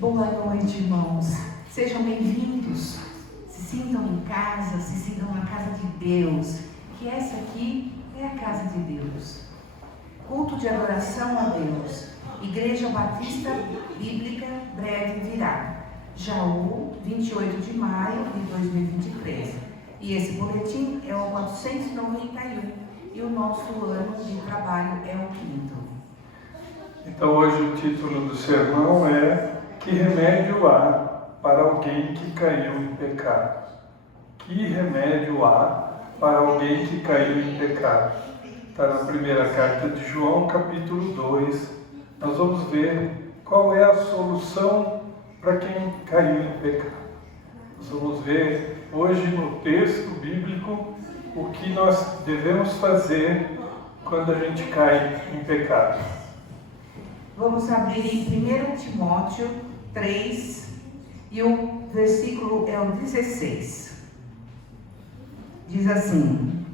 Boa noite, irmãos. Sejam bem-vindos. Se sintam em casa, se sintam na casa de Deus, que essa aqui é a casa de Deus. Culto de adoração a Deus. Igreja Batista Bíblica breve virá. Jaú, 28 de maio de 2023. E esse boletim é o 491 e o nosso ano de trabalho é o 5º. Então hoje o título do sermão é Que remédio há para alguém que caiu em pecado? Que remédio há para alguém que caiu em pecado? Está na primeira carta de João, capítulo 2. Nós vamos ver qual é a solução para quem caiu em pecado. Nós vamos ver hoje no texto bíblico o que nós devemos fazer quando a gente cai em pecado. Vamos abrir em 1 Timóteo 3 e o versículo é o 16. Diz assim: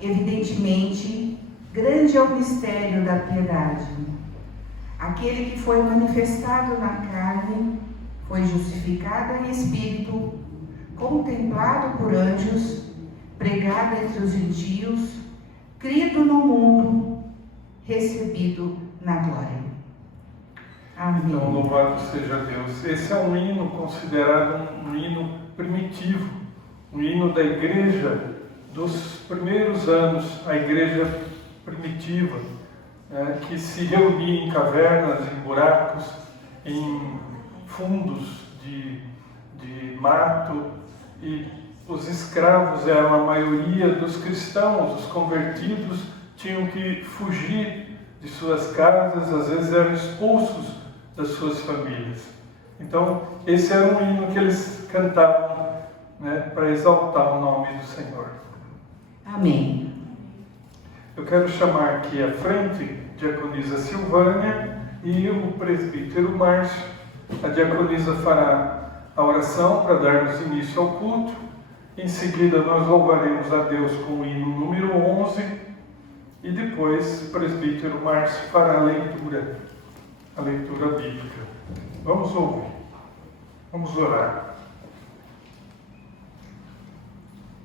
evidentemente, grande é o mistério da piedade. Aquele que foi manifestado na carne, foi justificado em espírito, contemplado por anjos, pregado entre os gentios, crido no mundo, recebido na glória. Amém. Então, louvado seja Deus. Esse é um hino considerado um hino primitivo, um hino da igreja dos primeiros anos, a igreja primitiva, que se reunia em cavernas, em buracos, em fundos de mato, e os escravos eram a maioria dos cristãos, os convertidos tinham que fugir de suas casas, às vezes eram expulsos das suas famílias. Então, esse era um hino que eles cantavam, para exaltar o nome do Senhor. Amém. Eu quero chamar aqui à frente a diaconisa Silvânia e o presbítero Márcio. A diaconisa fará a oração para darmos início ao culto. Em seguida, nós louvaremos a Deus com o hino número 11. E depois o presbítero Márcio fará a leitura bíblica. Vamos ouvir. Vamos orar.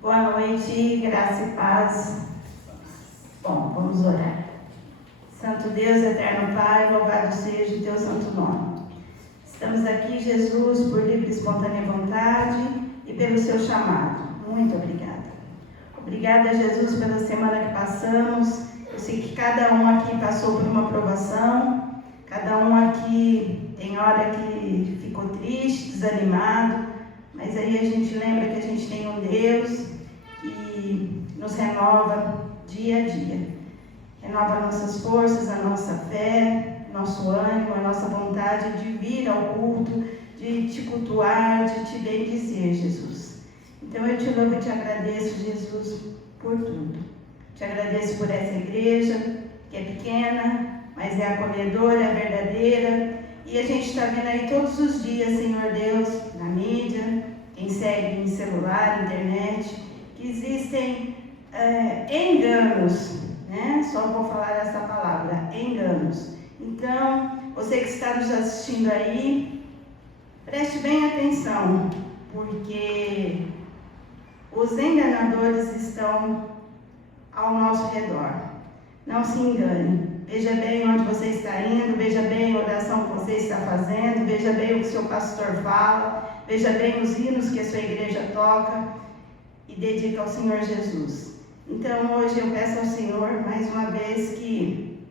Boa noite, graça e paz. Bom, vamos orar. Santo Deus, eterno Pai, louvado seja o teu santo nome. Estamos aqui, Jesus, por livre e espontânea vontade e pelo seu chamado. Muito obrigada. Obrigada, Jesus, pela semana que passamos. Eu sei que cada um aqui passou por uma provação, cada um aqui tem hora que ficou triste, desanimado, mas aí a gente lembra que a gente tem um Deus que nos renova dia a dia. Renova nossas forças, a nossa fé, nosso ânimo, a nossa vontade de vir ao culto, de te cultuar, de te bendizer, Jesus. Então eu te louvo e te agradeço, Jesus, por tudo. Te agradeço por essa igreja, que é pequena, mas é acolhedora, é verdadeira. E a gente está vendo aí todos os dias, Senhor Deus, na mídia, quem segue em celular, internet, que existem enganos, Só vou falar essa palavra, enganos. Então, você que está nos assistindo aí, preste bem atenção, porque os enganadores estão ao nosso redor. Não se engane. Veja bem onde você está indo, veja bem a oração que você está fazendo, veja bem o que o seu pastor fala, veja bem os hinos que a sua igreja toca e dedica ao Senhor Jesus. Então hoje eu peço ao Senhor, mais uma vez, que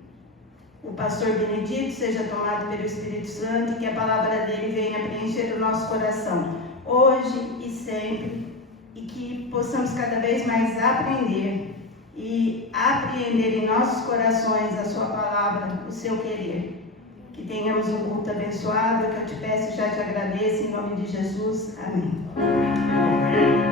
o pastor Benedito seja tomado pelo Espírito Santo e que a palavra dele venha preencher o nosso coração, hoje e sempre, e que possamos cada vez mais aprender e apreender em nossos corações a sua palavra, o seu querer. Que tenhamos um culto abençoado, que eu te peço e já te agradeço, em nome de Jesus. Amém. Amém.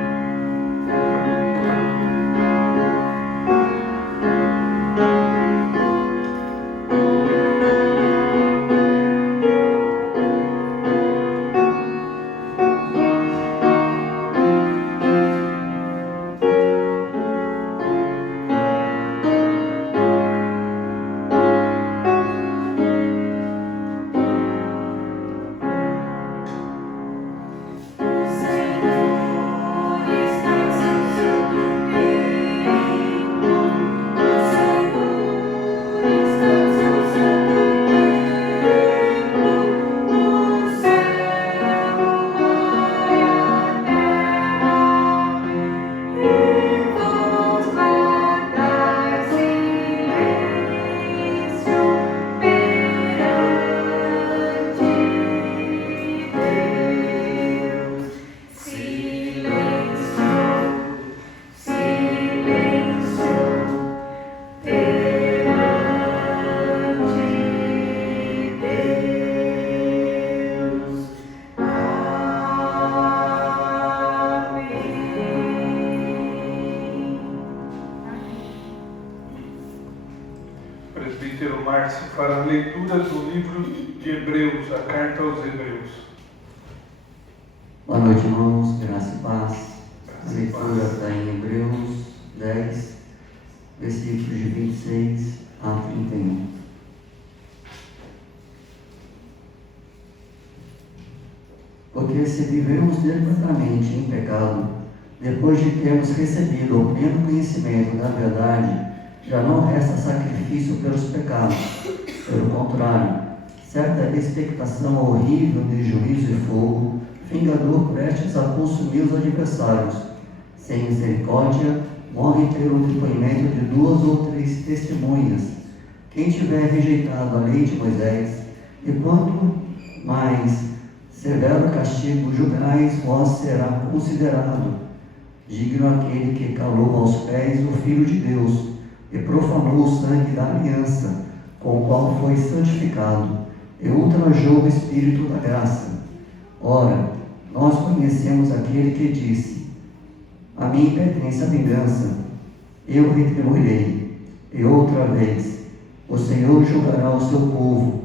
para a leitura do livro de Hebreus, a carta aos Hebreus. Boa noite, irmãos, graça e paz. A leitura está em Hebreus 10, versículos de 26 a 31. Porque se vivemos deliberadamente em pecado, depois de termos recebido o pleno conhecimento da verdade, já não resta sacrifício pelos pecados. Pelo contrário, certa expectação horrível de juízo e fogo, vingador prestes a consumir os adversários. Sem misericórdia, morre pelo depoimento de 2 ou 3 testemunhas. Quem tiver rejeitado a lei de Moisés, e quanto mais severo castigo julgais, vós será considerado digno aquele que calou aos pés o Filho de Deus e profanou o sangue da aliança, com o qual foi santificado, e ultrajou o Espírito da graça. Ora, nós conhecemos aquele que disse: a mim pertence a vingança, eu retribuirei. E outra vez, o Senhor julgará o seu povo.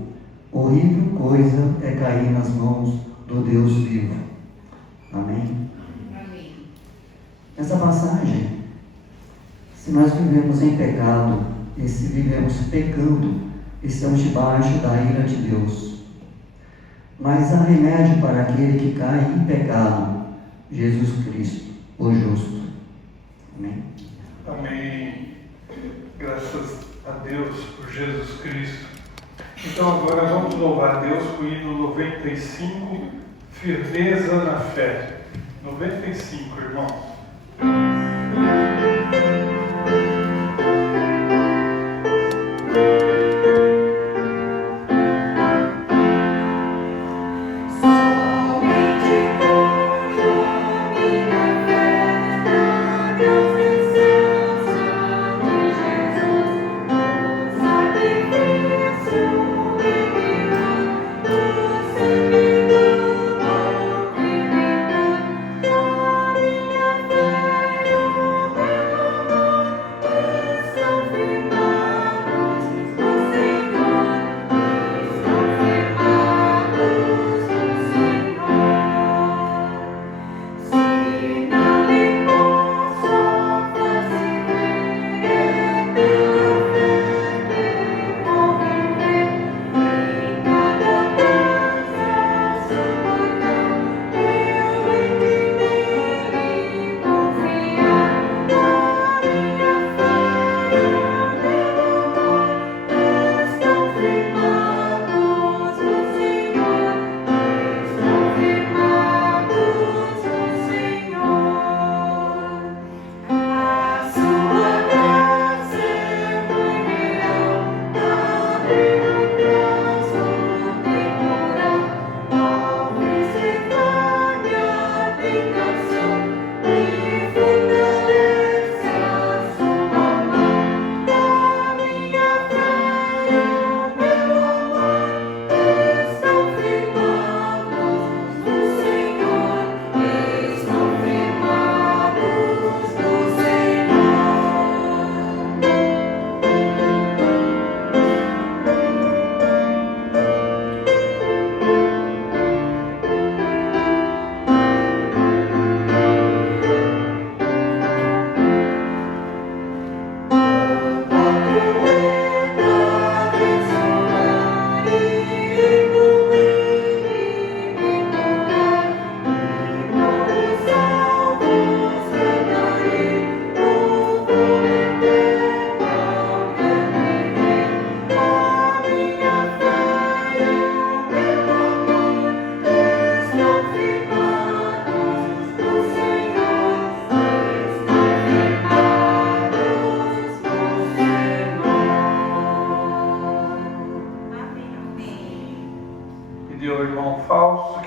Horrível coisa é cair nas mãos do Deus vivo. Amém? Amém. Nessa passagem, se nós vivemos em pecado e se vivemos pecando, estamos debaixo da ira de Deus. Mas há remédio para aquele que cai em pecado: Jesus Cristo, o justo. Amém? Amém. Graças a Deus por Jesus Cristo. Então agora vamos louvar a Deus com o hino 95, Firmeza na Fé. 95, irmãos.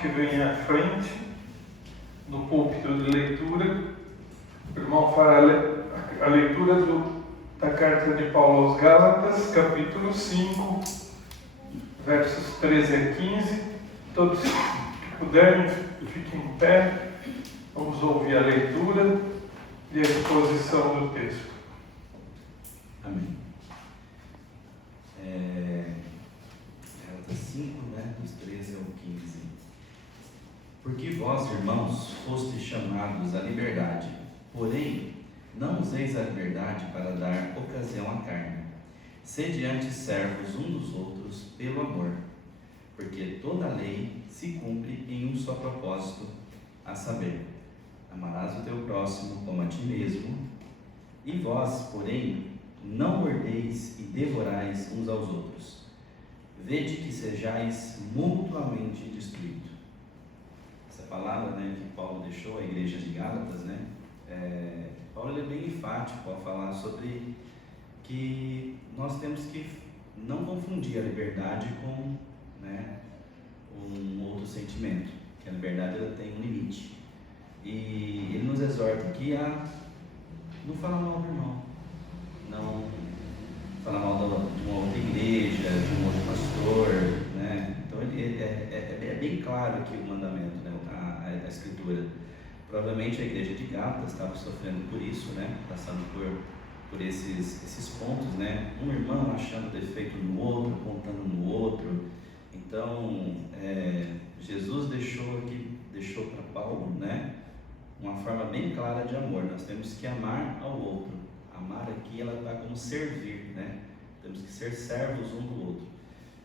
Que vem à frente, no púlpito de leitura. O irmão fará a leitura da carta de Paulo aos Gálatas, capítulo 5, versos 13 a 15. Todos que puderem, fiquem em pé. Vamos ouvir a leitura e a exposição do texto. Amém. irmãos, fostes chamados à liberdade, porém, não useis a liberdade para dar ocasião à carne. Sede antes servos uns dos outros pelo amor, porque toda a lei se cumpre em um só propósito, a saber, amarás o teu próximo como a ti mesmo, e vós, porém, não mordeis e devorais uns aos outros. Vede que sejais mutuamente destruídos. Essa palavra, né, que Paulo deixou à igreja de Gálatas, né, Paulo é bem enfático ao falar sobre que nós temos que não confundir a liberdade com, né, um outro sentimento, que a liberdade ela tem um limite. E ele nos exorta aqui a não falar mal do irmão, não falar mal de uma outra igreja, de um outro pastor, né? Então é bem claro aqui o mandamento, né? A escritura. Provavelmente a igreja de Gálatas estava sofrendo por isso, né? Passando por esses pontos, né? Um irmão achando defeito no outro, apontando no outro. Então Jesus deixou para Paulo, né, uma forma bem clara de amor. Nós temos que amar ao outro. Amar aqui, ela está como servir, né? Temos que ser servos um do outro.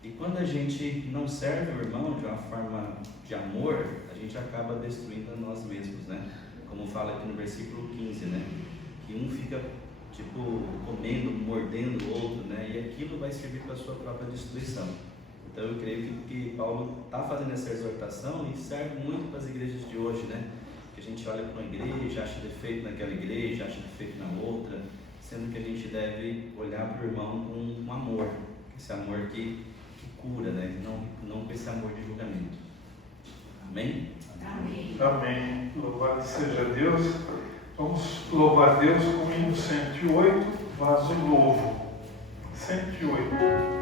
E quando a gente não serve o irmão de uma forma de amor, a gente acaba destruindo a nós mesmos, né? Como fala aqui no versículo 15, né? Que um fica, comendo, mordendo o outro, né? E aquilo vai servir para a sua própria destruição. Então eu creio que Paulo está fazendo essa exortação e serve muito para as igrejas de hoje, né? Que a gente olha para uma igreja, acha defeito naquela igreja, acha defeito na outra, sendo que a gente deve olhar para o irmão com um amor, esse amor que cura, né? Não com esse amor de julgamento. Amém? Amém. Amém. Louvado seja Deus. Vamos louvar Deus com o hino 108, Vaso Novo. 108.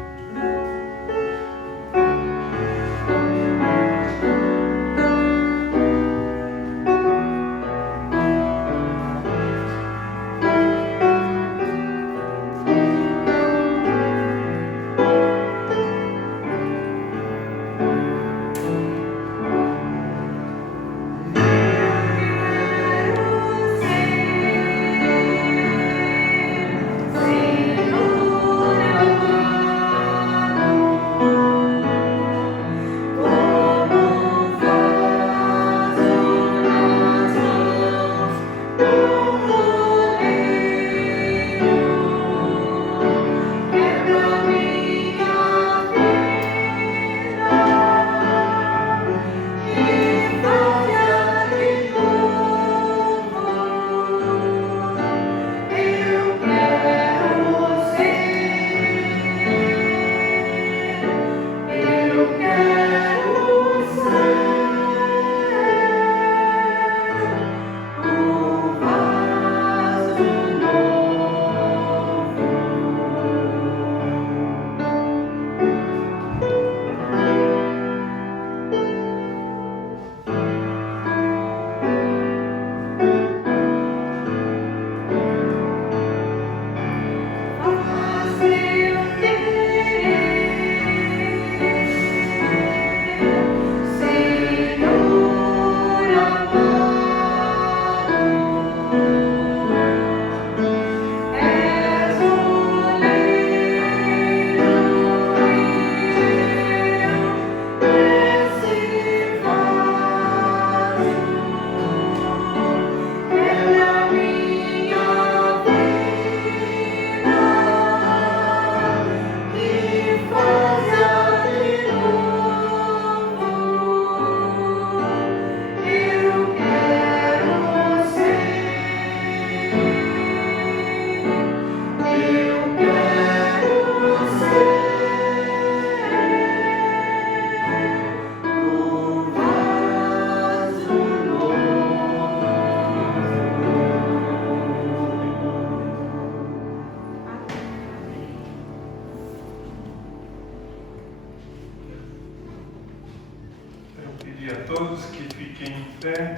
Todos que fiquem em pé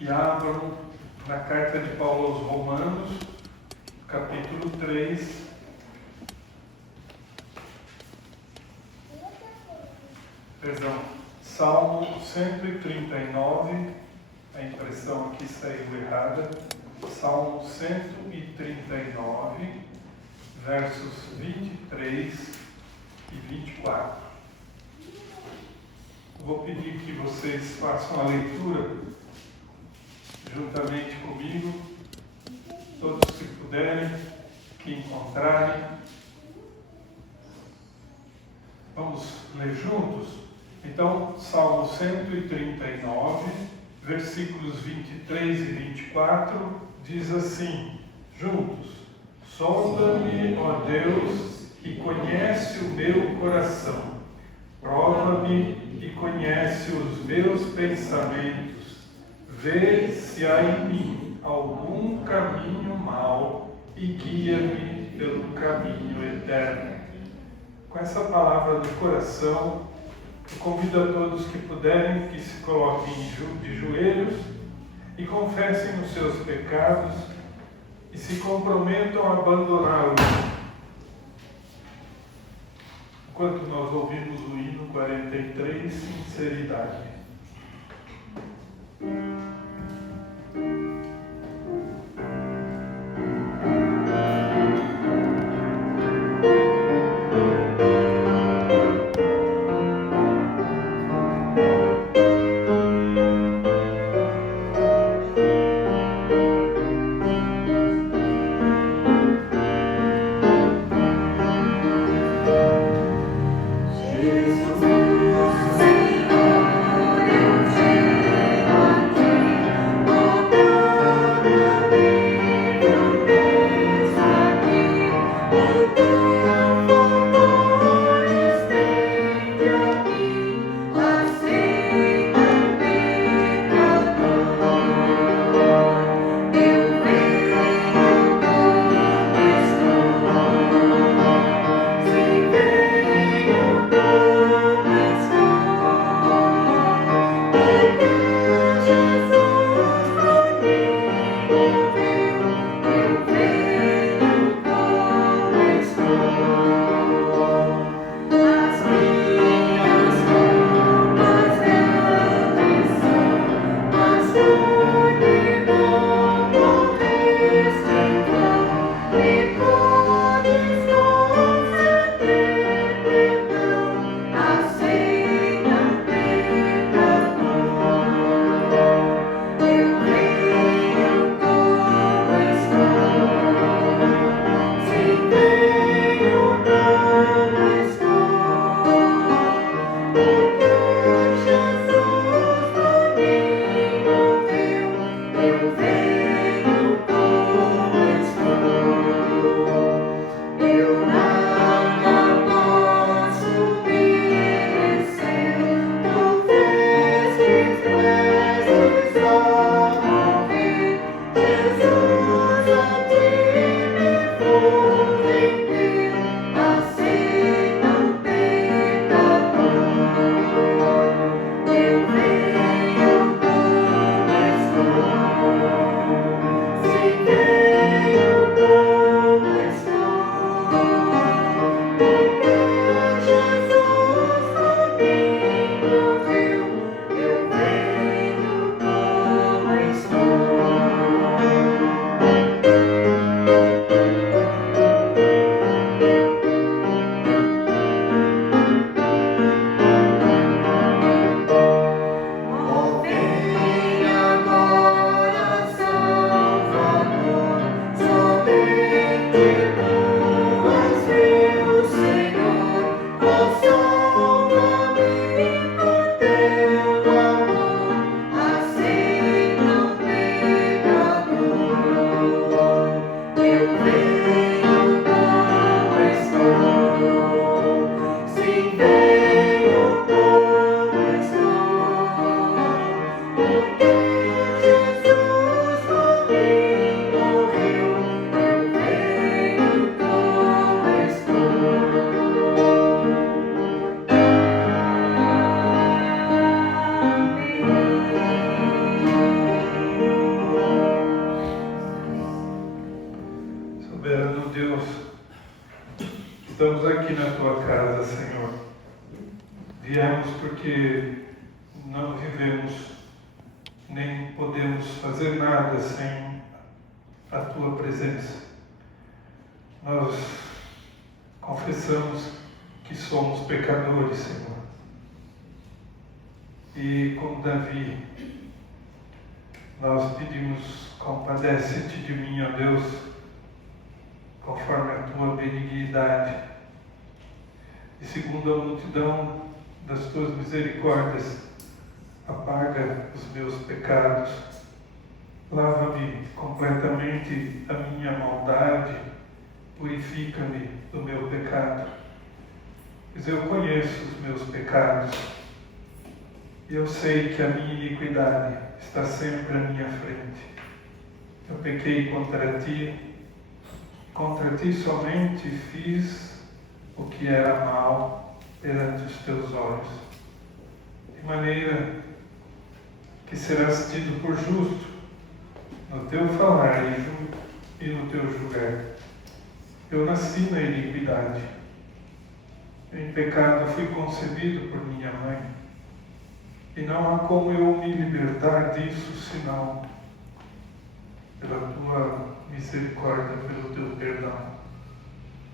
e abram na carta de Paulo aos Romanos, capítulo 3. Perdão, Salmo 139, a impressão aqui saiu errada. Salmo 139, versos 23 e 24. Vou pedir que vocês façam a leitura juntamente comigo, todos que puderem, que encontrarem. Vamos ler juntos? Então, Salmo 139, versículos 23 e 24, diz assim, juntos: Sonda-me, ó Deus, e conhece o meu coração. Prova-me e conhece os meus pensamentos. Vê se há em mim algum caminho mau e guia-me pelo caminho eterno. Com essa palavra do coração, eu convido a todos que puderem que se coloquem de joelhos e confessem os seus pecados e se comprometam a abandoná-los. Enquanto nós ouvimos o hino 43, sinceridade. Estamos aqui na tua casa, Senhor. Viemos porque não vivemos nem podemos fazer nada sem a Tua presença. Nós confessamos que somos pecadores, Senhor. E como Davi, nós pedimos, compadece-te de mim, ó Deus, conforme a Tua benignidade. E segundo a multidão das Tuas misericórdias, apaga os meus pecados. Lava-me completamente a minha maldade, purifica-me do meu pecado. Pois eu conheço os meus pecados, e eu sei que a minha iniquidade está sempre à minha frente. Eu pequei contra ti somente fiz o que era mal perante os teus olhos, de maneira que serás tido por justo no teu falar e no teu julgar. Eu nasci na iniquidade, em pecado fui concebido por minha mãe, e não há como eu me libertar disso, senão pela tua misericórdia, pelo teu perdão.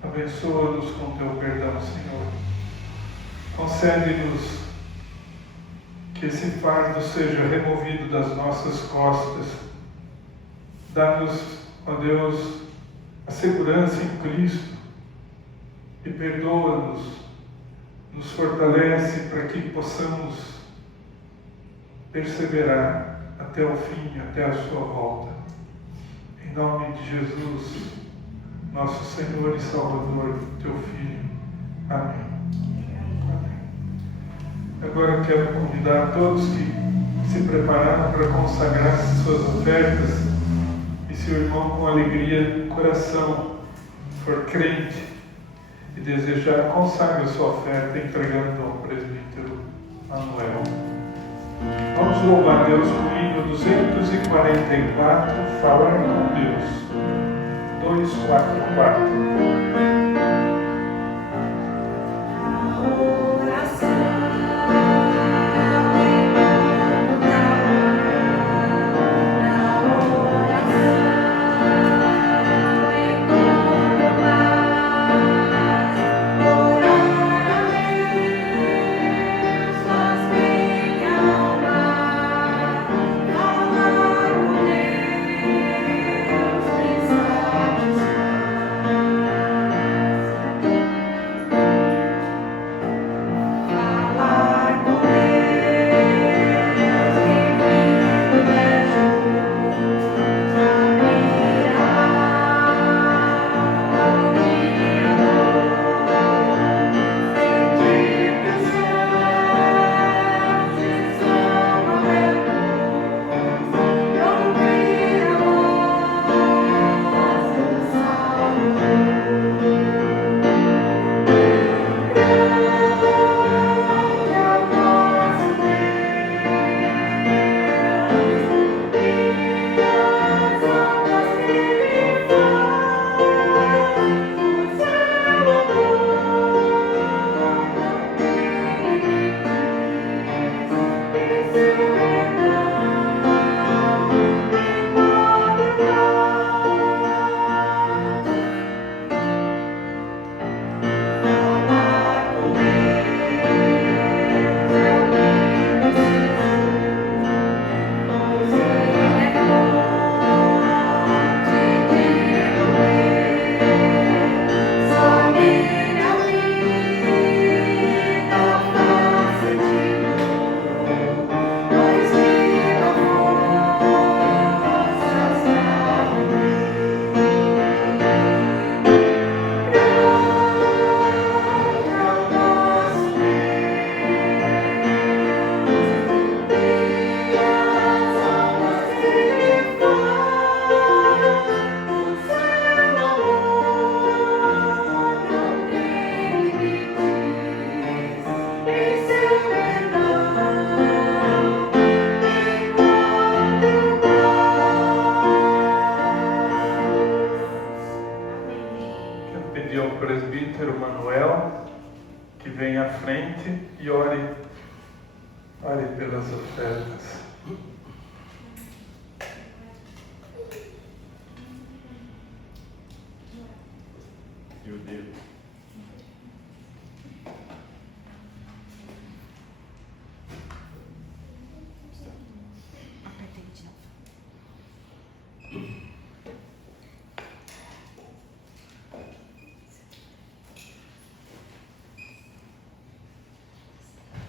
Abençoa-nos com teu perdão, Senhor. Concede-nos que esse fardo seja removido das nossas costas. Dá-nos, ó Deus, a segurança em Cristo e perdoa-nos, nos fortalece para que possamos perseverar até o fim, até a sua volta. Em nome de Jesus, nosso Senhor e Salvador, teu Filho. Amém. Amém. Agora eu quero convidar todos que se prepararam para consagrar suas ofertas, e se o irmão com alegria no coração for crente e desejar, consagre a sua oferta entregando ao presbítero Manuel. Vamos louvar Deus com o hino 244, Falar com Deus. 244. Presbítero Manuel que venha à frente e ore pelas ofertas. Meu Deus.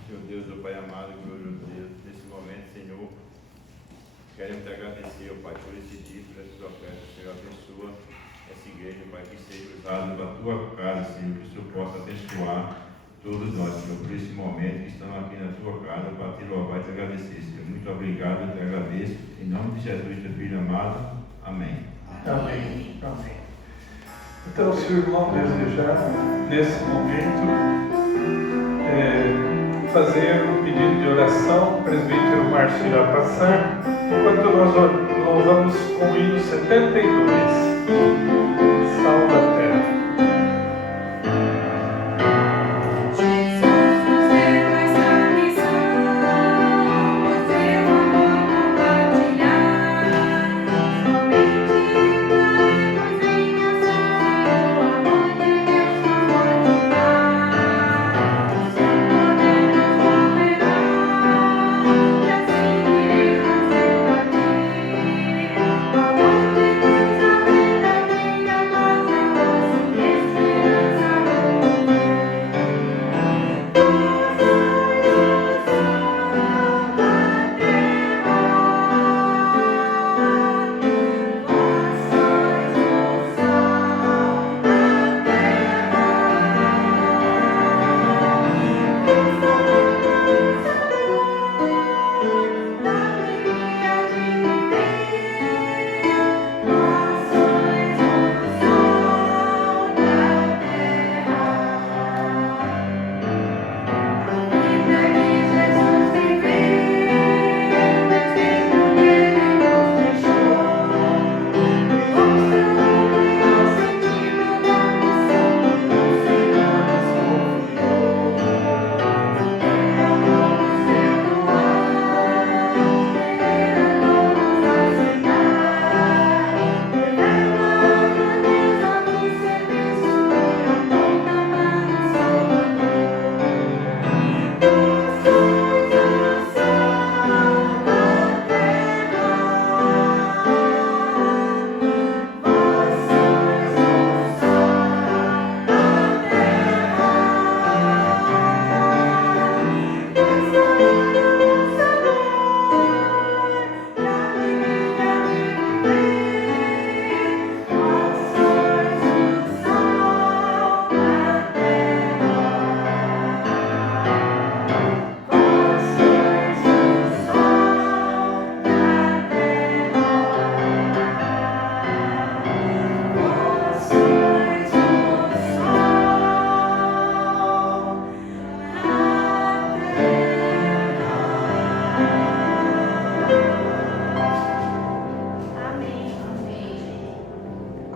Meu Deus, meu Pai amado, glorioso Deus, nesse momento, Senhor, queremos te agradecer, ó Pai, por esse dia, por essa tua oferta, Senhor, abençoa essa igreja, Pai, que seja usada para a tua casa, Senhor, que o Senhor possa abençoar todos nós, Senhor, por esse momento que estamos aqui na tua casa para te louvar e te agradecer, Senhor. Muito obrigado, eu te agradeço, em nome de Jesus, teu filho amado, amém. Amém. Amém. Então, se o irmão desejar, nesse momento, fazer um pedido de oração, o presbítero Márcio irá passar, enquanto nós louvamos com o hino 72, Sal da Terra.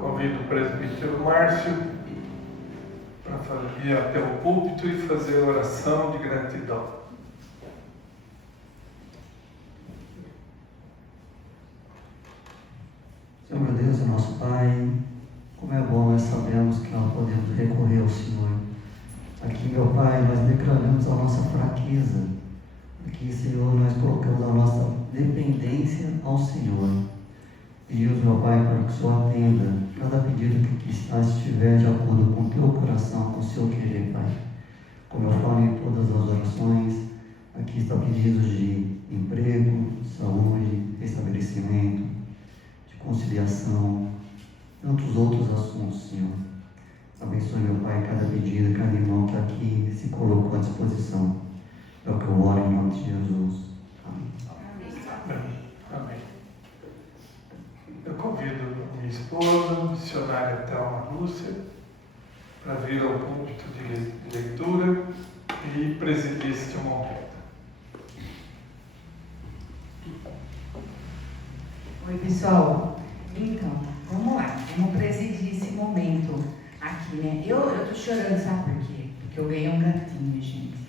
Convido o presbítero Márcio para ir até o púlpito e fazer oração de gratidão. Senhor meu Deus e nosso Pai, como é bom nós sabemos que nós podemos recorrer ao Senhor. Aqui, meu Pai, nós declaramos a nossa fraqueza. Aqui, Senhor, nós colocamos a nossa dependência ao Senhor. Pedimos, meu Pai, para que o Senhor atenda cada pedido que estiver de acordo com o teu coração, com o seu querer, Pai. Como eu falo em todas as orações, aqui está pedidos de emprego, saúde, restabelecimento, de conciliação, tantos outros assuntos, Senhor. Abençoe, meu Pai, cada pedido, cada irmão que aqui se colocou à disposição. É o que eu oro em nome de Jesus. Amém. Amém. Eu convido minha esposa, missionária Thelma Lúcia, para vir ao púlpito de leitura e presidir este momento. Oi, pessoal. Então, vamos lá. Vamos presidir esse momento aqui, né? Eu tô chorando, sabe por quê? Porque eu ganhei um gatinho, gente.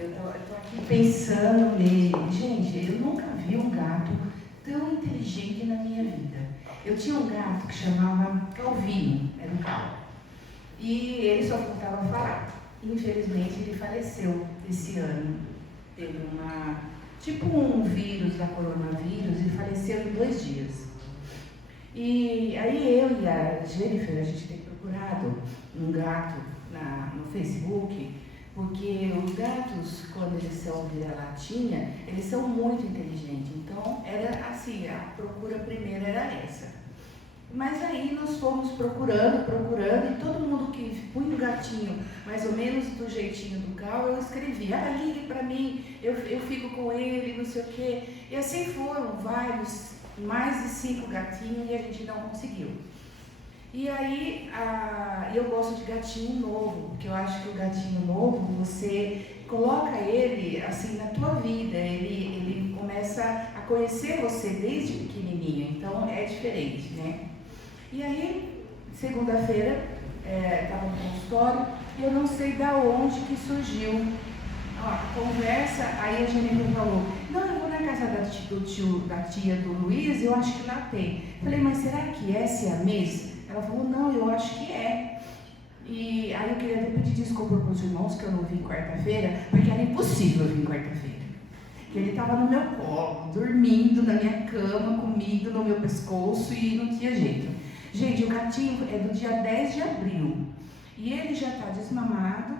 Eu tô aqui pensando nele. Gente, eu nunca vi um gato tão inteligente na minha vida. Eu tinha um gato que chamava Calvinho, era um Cal. E ele só faltava falar. Infelizmente, ele faleceu esse ano. Teve um vírus da coronavírus e faleceu em 2 dias. E aí eu e a Jennifer, a gente tem procurado um gato no Facebook, porque os gatos, quando eles são vira-latinha, eles são muito inteligentes. Então, era assim, a procura primeira era essa. Mas aí nós fomos procurando, e todo mundo que punha o gatinho, mais ou menos do jeitinho do Cal, eu escrevia, ligue para mim, eu fico com ele, não sei o quê. E assim foram vários, mais de 5 gatinhos, e a gente não conseguiu. E aí, eu gosto de gatinho novo, porque eu acho que o gatinho novo, você coloca ele assim na tua vida, ele começa a conhecer você desde pequenininho, então é diferente, né? E aí, segunda-feira, estava no consultório, e eu não sei da onde que surgiu a conversa, aí a Jennifer falou, não, eu vou na casa da tia do Luiz, eu acho que lá tem. Falei, mas será que é siamês? Ela falou, não, eu acho que é. E aí eu queria até pedir desculpa para os irmãos que eu não vim quarta-feira, porque era impossível eu vir quarta-feira. Porque ele estava no meu colo, dormindo na minha cama, comigo no meu pescoço e não tinha jeito. Gente, o gatinho é do dia 10 de abril e ele já está desmamado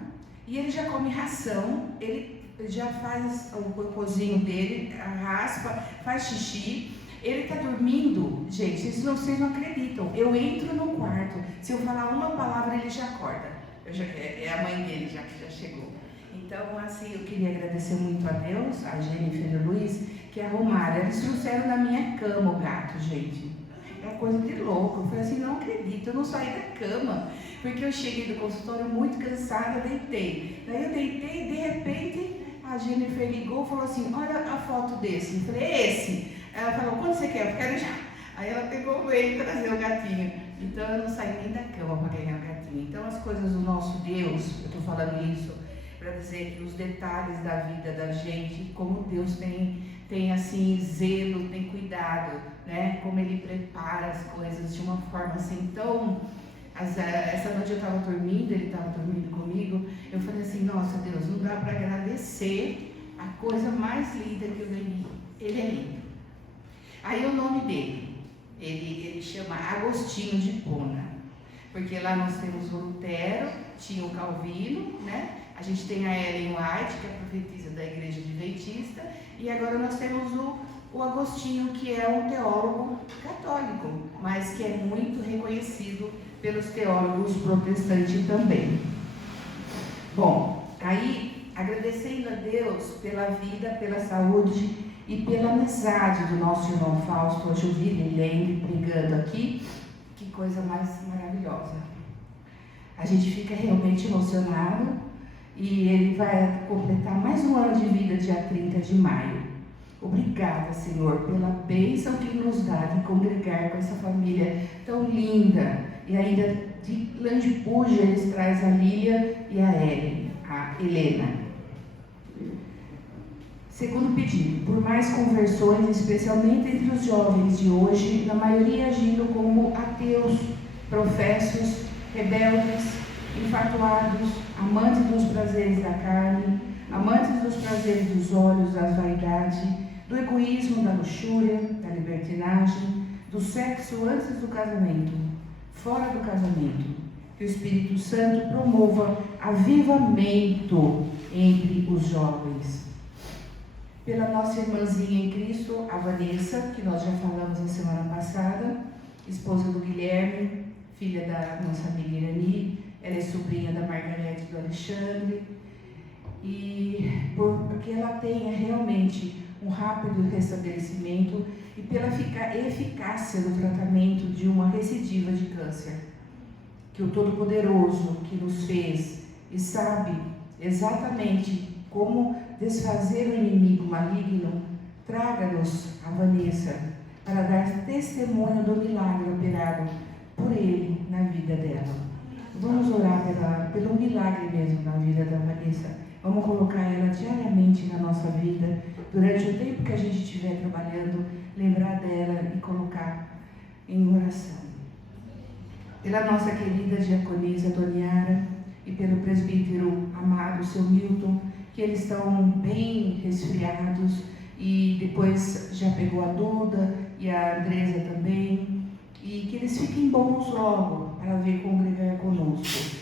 e ele já come ração, ele já faz o cocôzinho dele, raspa, faz xixi. Ele está dormindo, gente, vocês não acreditam. Eu entro no quarto, se eu falar uma palavra, ele já acorda. É a mãe dele que já chegou. Então, assim, eu queria agradecer muito a Deus, a Jennifer e o Luiz, que arrumaram. Eles trouxeram na minha cama o gato, gente. É coisa de louco. Eu falei assim, não acredito, eu não saí da cama. Porque eu cheguei do consultório muito cansada, deitei. Daí eu deitei e, de repente, a Jennifer ligou e falou assim, olha a foto desse. Eu falei, é esse. Ela falou, quando você quer? Eu quero já. Aí ela pegou e veio trazer o gatinho. Então eu não saí nem da cama para ganhar o gatinho. Então as coisas do nosso Deus, eu estou falando isso para dizer que os detalhes da vida da gente, como Deus tem assim zelo, tem cuidado, né? Como Ele prepara as coisas de uma forma assim tão... Essa noite eu estava dormindo, ele estava dormindo comigo, eu falei assim, nossa Deus, não dá para agradecer a coisa mais linda que eu ganhei. Ele é lindo. Aí o nome dele, ele chama Agostinho de Hipona, porque lá nós temos o Lutero, tinha o Calvino, né? A gente tem a Ellen White, que é a profetisa da Igreja Adventista, e agora nós temos o Agostinho, que é um teólogo católico, mas que é muito reconhecido pelos teólogos protestantes também. Bom, aí agradecendo a Deus pela vida, pela saúde e pela amizade do nosso irmão Fausto. Hoje eu vi ele lendo, pregando aqui, que coisa mais maravilhosa. A gente fica realmente emocionado e ele vai completar mais um ano de vida, dia 30 de maio. Obrigada, Senhor, pela bênção que nos dá de congregar com essa família tão linda. E ainda de Landipuja eles trazem a Lília e a Helena. Segundo pedido, por mais conversões, especialmente entre os jovens de hoje, na maioria agindo como ateus, professos, rebeldes, infatuados, amantes dos prazeres da carne, amantes dos prazeres dos olhos, das vaidades, do egoísmo, da luxúria, da libertinagem, do sexo antes do casamento, fora do casamento. Que o Espírito Santo promova avivamento entre os jovens. Pela nossa irmãzinha em Cristo, a Vanessa, que nós já falamos na semana passada, esposa do Guilherme, filha da nossa amiga Irani, ela é sobrinha da Margarete e do Alexandre, e porque ela tenha realmente um rápido restabelecimento e pela eficácia do tratamento de uma recidiva de câncer. Que o Todo-Poderoso que nos fez e sabe exatamente como desfazer o inimigo maligno, traga-nos a Vanessa para dar testemunho do milagre operado por Ele na vida dela. Vamos orar pelo milagre mesmo na vida da Vanessa. Vamos colocar ela diariamente na nossa vida, durante o tempo que a gente estiver trabalhando, lembrar dela e colocar em oração. pela nossa querida diaconisa Doniara e pelo presbítero amado, seu Milton, que eles estão bem resfriados e depois já pegou a Duda e a Andresa também, e que eles fiquem bons logo para vir congregar conosco.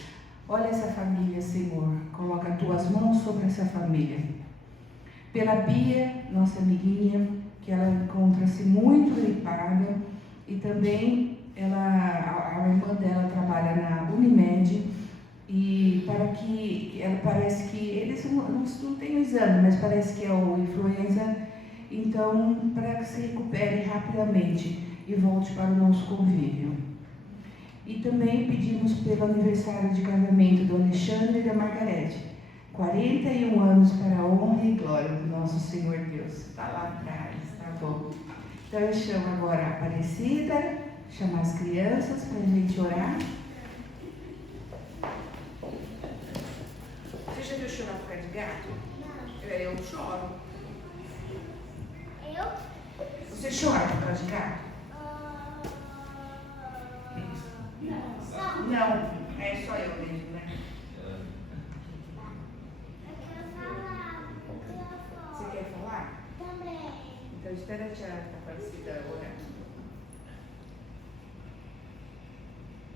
Olha essa família, Senhor, coloca as tuas mãos sobre essa família. Pela Bia, nossa amiguinha, que ela encontra-se muito gripada, e também a irmã dela trabalha na Unimed, e para que ela parece que eles não têm o exame, mas parece que é o influenza, então para que se recupere rapidamente e volte para o nosso convívio. E também pedimos pelo aniversário de casamento do Alexandre e da Margarete, 41 anos para a honra e glória do nosso Senhor Deus. Está lá atrás, tá bom? Então eu chamo agora a Aparecida, chamar as crianças para a gente orar. Você já viu chorar por causa de gato? Não. Eu choro. Eu? Você chora por causa de gato? Não, é só eu mesmo, né? Eu quero falar. Você quer falar? Também. Então espera a tia Aparecida orar.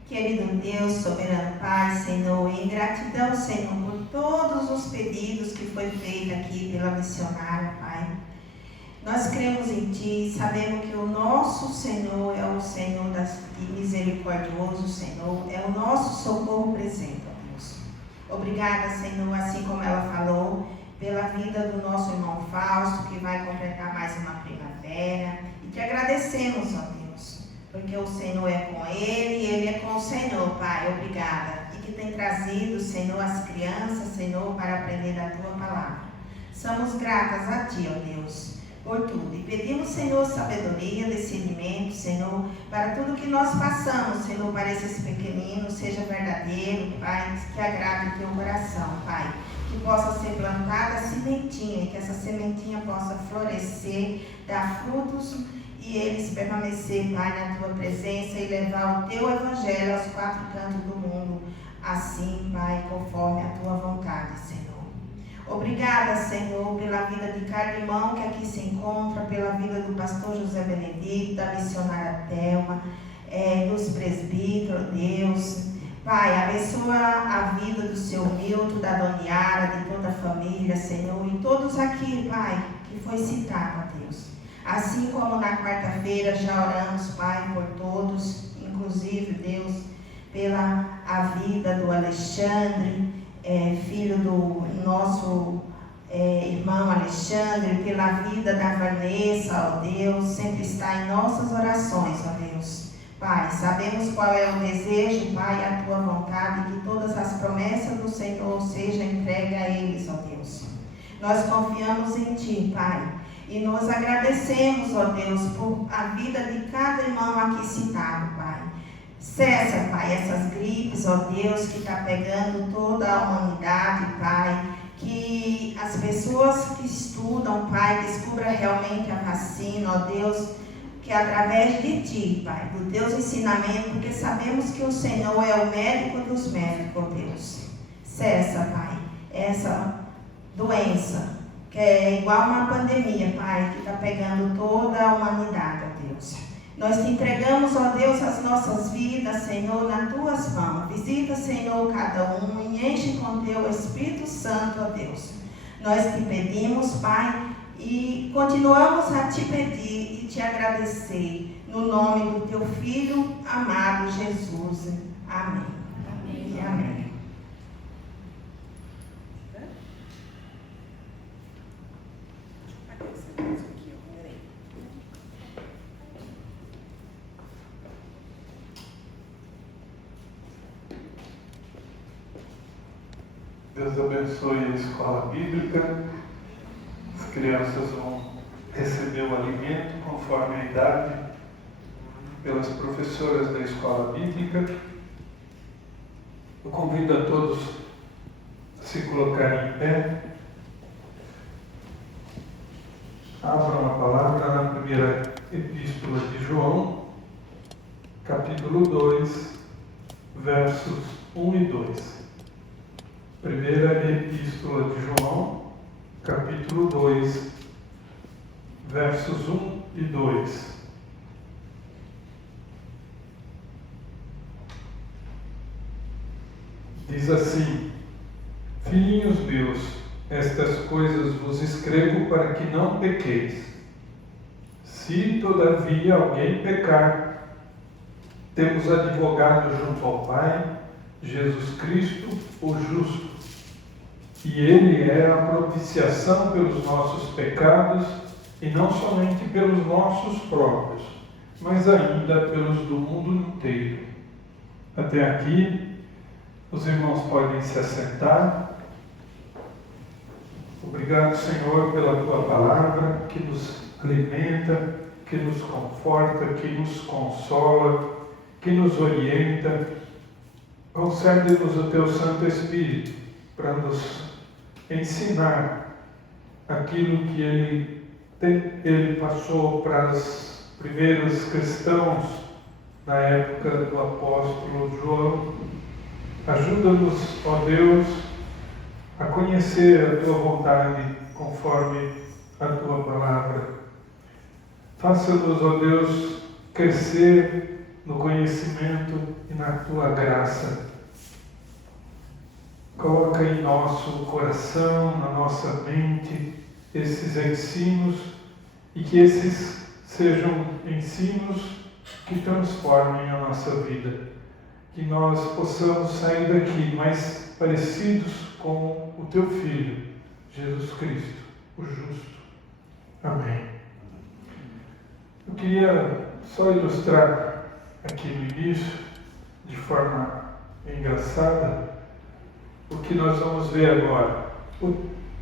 Querido Deus, soberano Pai, Senhor, em gratidão, Senhor, por todos os pedidos que foi feito aqui pela missionária, Pai. Nós cremos em Ti, sabemos que o nosso Senhor é o Senhor misericordioso, Senhor, é o nosso socorro presente, ó Deus. Obrigada, Senhor, assim como ela falou, pela vida do nosso irmão Fausto, que vai completar mais uma primavera. E te agradecemos, ó Deus, porque o Senhor é com ele e ele é com o Senhor, Pai. Obrigada. E que tem trazido, Senhor, as crianças, Senhor, para aprender a Tua palavra. Somos gratas a Ti, ó Deus, por tudo. E pedimos, Senhor, sabedoria, discernimento, Senhor, para tudo que nós passamos, Senhor, para esses pequeninos, seja verdadeiro, Pai, que agrade o Teu coração, Pai. Que possa ser plantada a sementinha, e que essa sementinha possa florescer, dar frutos, e eles permanecer, Pai, na Tua presença e levar o Teu Evangelho aos quatro cantos do mundo, assim, Pai, conforme a Tua vontade, Senhor. Obrigada, Senhor, pela vida de cada irmão que aqui se encontra, pela vida do pastor José Benedito, da missionária Thelma, dos presbíteros, Deus. Pai, abençoa a vida do seu Milton, da Doniara, de toda a família, Senhor, e todos aqui, Pai, que foi citado, Deus. Assim como na quarta-feira já oramos, Pai, por todos, inclusive, Deus, pela a vida do Alexandre, filho do nosso irmão Alexandre, pela vida da Vanessa, ó Deus, sempre está em nossas orações, ó Deus. Pai, sabemos qual é o desejo, Pai, a Tua vontade, que todas as promessas do Senhor sejam entregues a eles, ó Deus. Nós confiamos em Ti, Pai, e nos agradecemos, ó Deus, por a vida de cada irmão aqui citado, Pai. Cessa, Pai, essas gripes, ó Deus, que está pegando toda a humanidade, Pai. Que as pessoas que estudam, Pai, descubram realmente a vacina, ó Deus, que através de Ti, Pai, do Teus ensinamentos, porque sabemos que o Senhor é o médico dos médicos, ó Deus. Cessa, Pai, essa doença, que é igual uma pandemia, Pai, que está pegando toda a humanidade, ó Deus. Nós te entregamos, ó Deus, as nossas vidas, Senhor, nas Tuas mãos. Visita, Senhor, cada um e enche com Teu Espírito Santo, ó Deus. Nós te pedimos, Pai, e continuamos a Te pedir e Te agradecer, no nome do Teu Filho amado Jesus. Amém. Amém. E amém. Deus abençoe a escola bíblica. As crianças vão receber o alimento conforme a idade pelas professoras da escola bíblica. Eu convido a todos a se colocarem em pé. Abram a palavra na primeira epístola de João, capítulo 2, versos 1 e 2. Primeira Epístola de João, capítulo 2, versos 1 e 2. Diz assim: Filhinhos meus, estas coisas vos escrevo para que não pequeis. Se todavia alguém pecar, temos advogado junto ao Pai, Jesus Cristo, o justo. E Ele é a propiciação pelos nossos pecados, e não somente pelos nossos próprios, mas ainda pelos do mundo inteiro. Até aqui, os irmãos podem se assentar. Obrigado, Senhor, pela Tua palavra, que nos alimenta, que nos conforta, que nos consola, que nos orienta. Concede-nos o Teu Santo Espírito para nos ensinar aquilo que Ele passou para os primeiros cristãos na época do apóstolo João. Ajuda-nos, ó Deus, a conhecer a Tua vontade conforme a Tua palavra. Faça-nos, ó Deus, crescer no conhecimento e na Tua graça. Coloca em nosso coração, na nossa mente, esses ensinos, e que esses sejam ensinos que transformem a nossa vida. Que nós possamos sair daqui mais parecidos com o Teu Filho, Jesus Cristo, o justo. Amém. Eu queria só ilustrar aqui no início, de forma engraçada, o que nós vamos ver agora.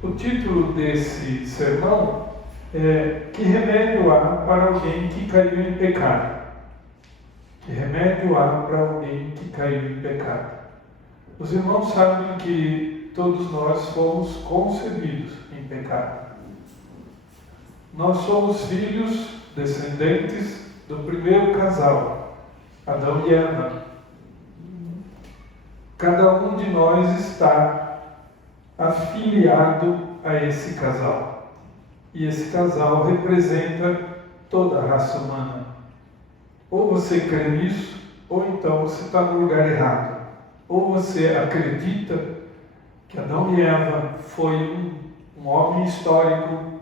O título desse sermão é: Que remédio há para alguém que caiu em pecado? Que remédio há para alguém que caiu em pecado? Os irmãos sabem que todos nós fomos concebidos em pecado. Nós somos filhos, descendentes do primeiro casal, Adão e Eva. Cada um de nós está afiliado a esse casal. E esse casal representa toda a raça humana. Ou você crê nisso, ou então você está no lugar errado. Ou você acredita que Adão e Eva foi um homem histórico,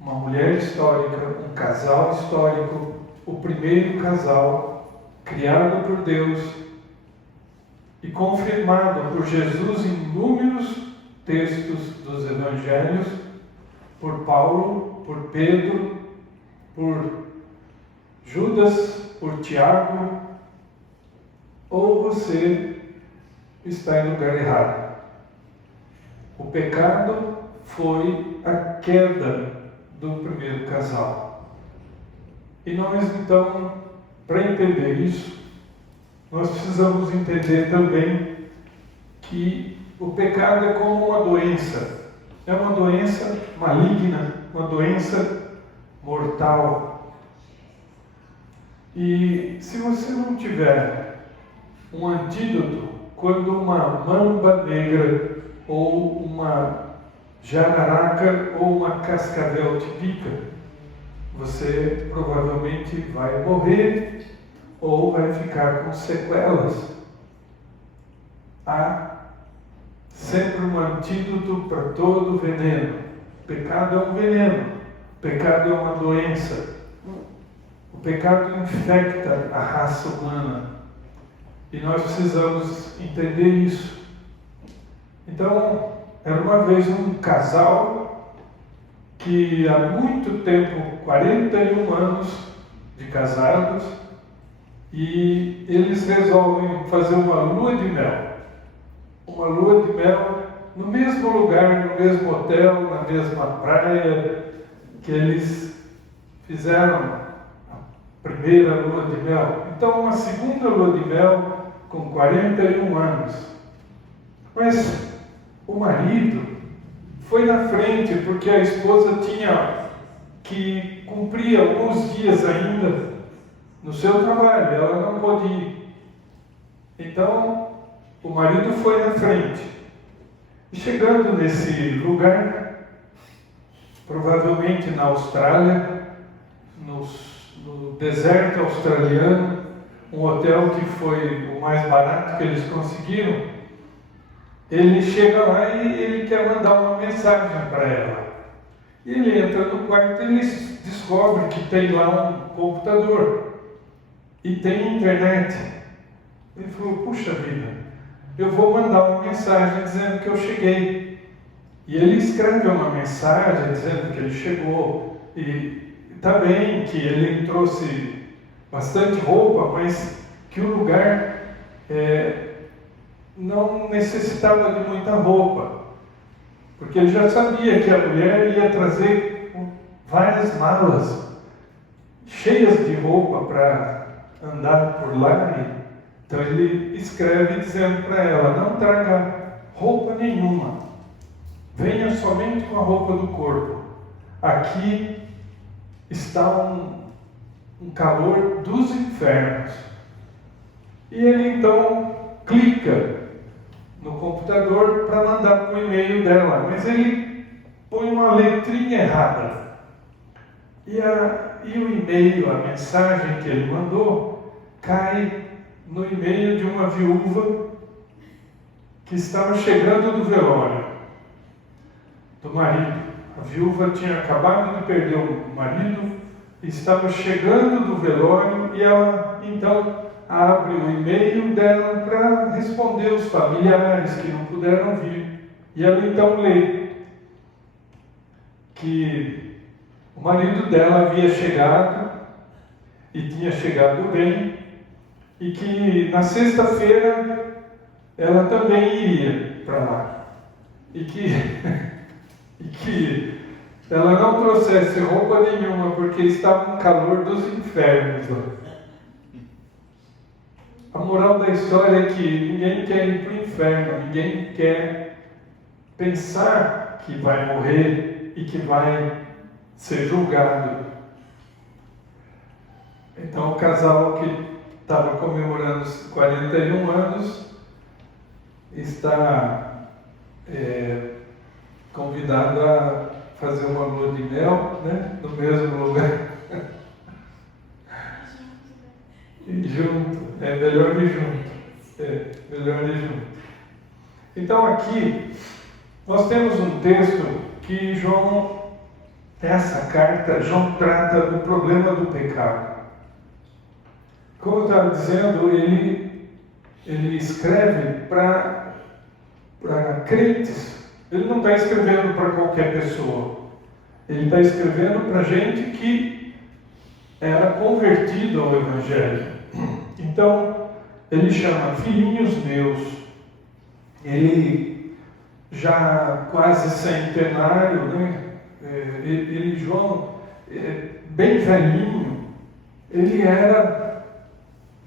uma mulher histórica, um casal histórico, o primeiro casal criado por Deus e confirmado por Jesus em inúmeros textos dos evangelhos, por Paulo, por Pedro, por Judas, por Tiago. Ou você está em lugar errado. O pecado foi a queda do primeiro casal. E nós, então, para entender isso, nós precisamos entender também que o pecado é como uma doença. É uma doença maligna, uma doença mortal. E se você não tiver um antídoto, quando uma mamba negra ou uma jararaca ou uma cascavel te pica, você provavelmente vai morrer ou vai ficar com sequelas. Há sempre um antídoto para todo veneno. O pecado é um veneno, o pecado é uma doença. O pecado infecta a raça humana e nós precisamos entender isso. Então, era uma vez um casal que há muito tempo, 41 anos de casados, e eles resolvem fazer uma lua de mel. Uma lua de mel no mesmo lugar, no mesmo hotel, na mesma praia que eles fizeram a primeira lua de mel. Então, uma segunda lua de mel com 41 anos. Mas o marido foi na frente porque a esposa tinha que cumprir alguns dias ainda no seu trabalho, ela não pôde ir. Então, o marido foi na frente. E chegando nesse lugar, provavelmente na Austrália, no deserto australiano, um hotel que foi o mais barato que eles conseguiram, ele chega lá e ele quer mandar uma mensagem para ela. E ele entra no quarto e ele descobre que tem lá um computador e tem internet. Ele falou, puxa vida, eu vou mandar uma mensagem dizendo que eu cheguei. E ele escreve uma mensagem dizendo que ele chegou e está bem que ele trouxe bastante roupa, mas que o lugar não necessitava de muita roupa, porque ele já sabia que a mulher ia trazer várias malas cheias de roupa para andar por lá. Então ele escreve dizendo para ela, não traga roupa nenhuma, venha somente com a roupa do corpo. Aqui está um calor dos infernos. E ele então clica no computador para mandar para o e-mail dela, mas ele põe uma letrinha errada. E o e-mail, a mensagem que ele mandou, cai no e-mail de uma viúva que estava chegando do velório do marido. A viúva tinha acabado de perder o marido, estava chegando do velório e ela então abre o e-mail dela para responder os familiares que não puderam vir. E ela então lê que o marido dela havia chegado e tinha chegado bem, e que na sexta-feira ela também iria para lá. E que ela não trouxesse roupa nenhuma, porque estava um calor dos infernos lá. A moral da história é que ninguém quer ir para o inferno, ninguém quer pensar que vai morrer e que vai ser julgado. Então o casal que estava comemorando os 41 anos está convidado a fazer uma lua de mel, né, no mesmo lugar. E junto, é melhor ir junto. Melhor ir junto. Então aqui nós temos um texto que essa carta, João trata do problema do pecado. Como eu estava dizendo, ele escreve para crentes. Ele não está escrevendo para qualquer pessoa. Ele está escrevendo para gente que era convertido ao Evangelho. Então, ele chama filhinhos meus. Ele já quase centenário, né? João, bem velhinho, ele era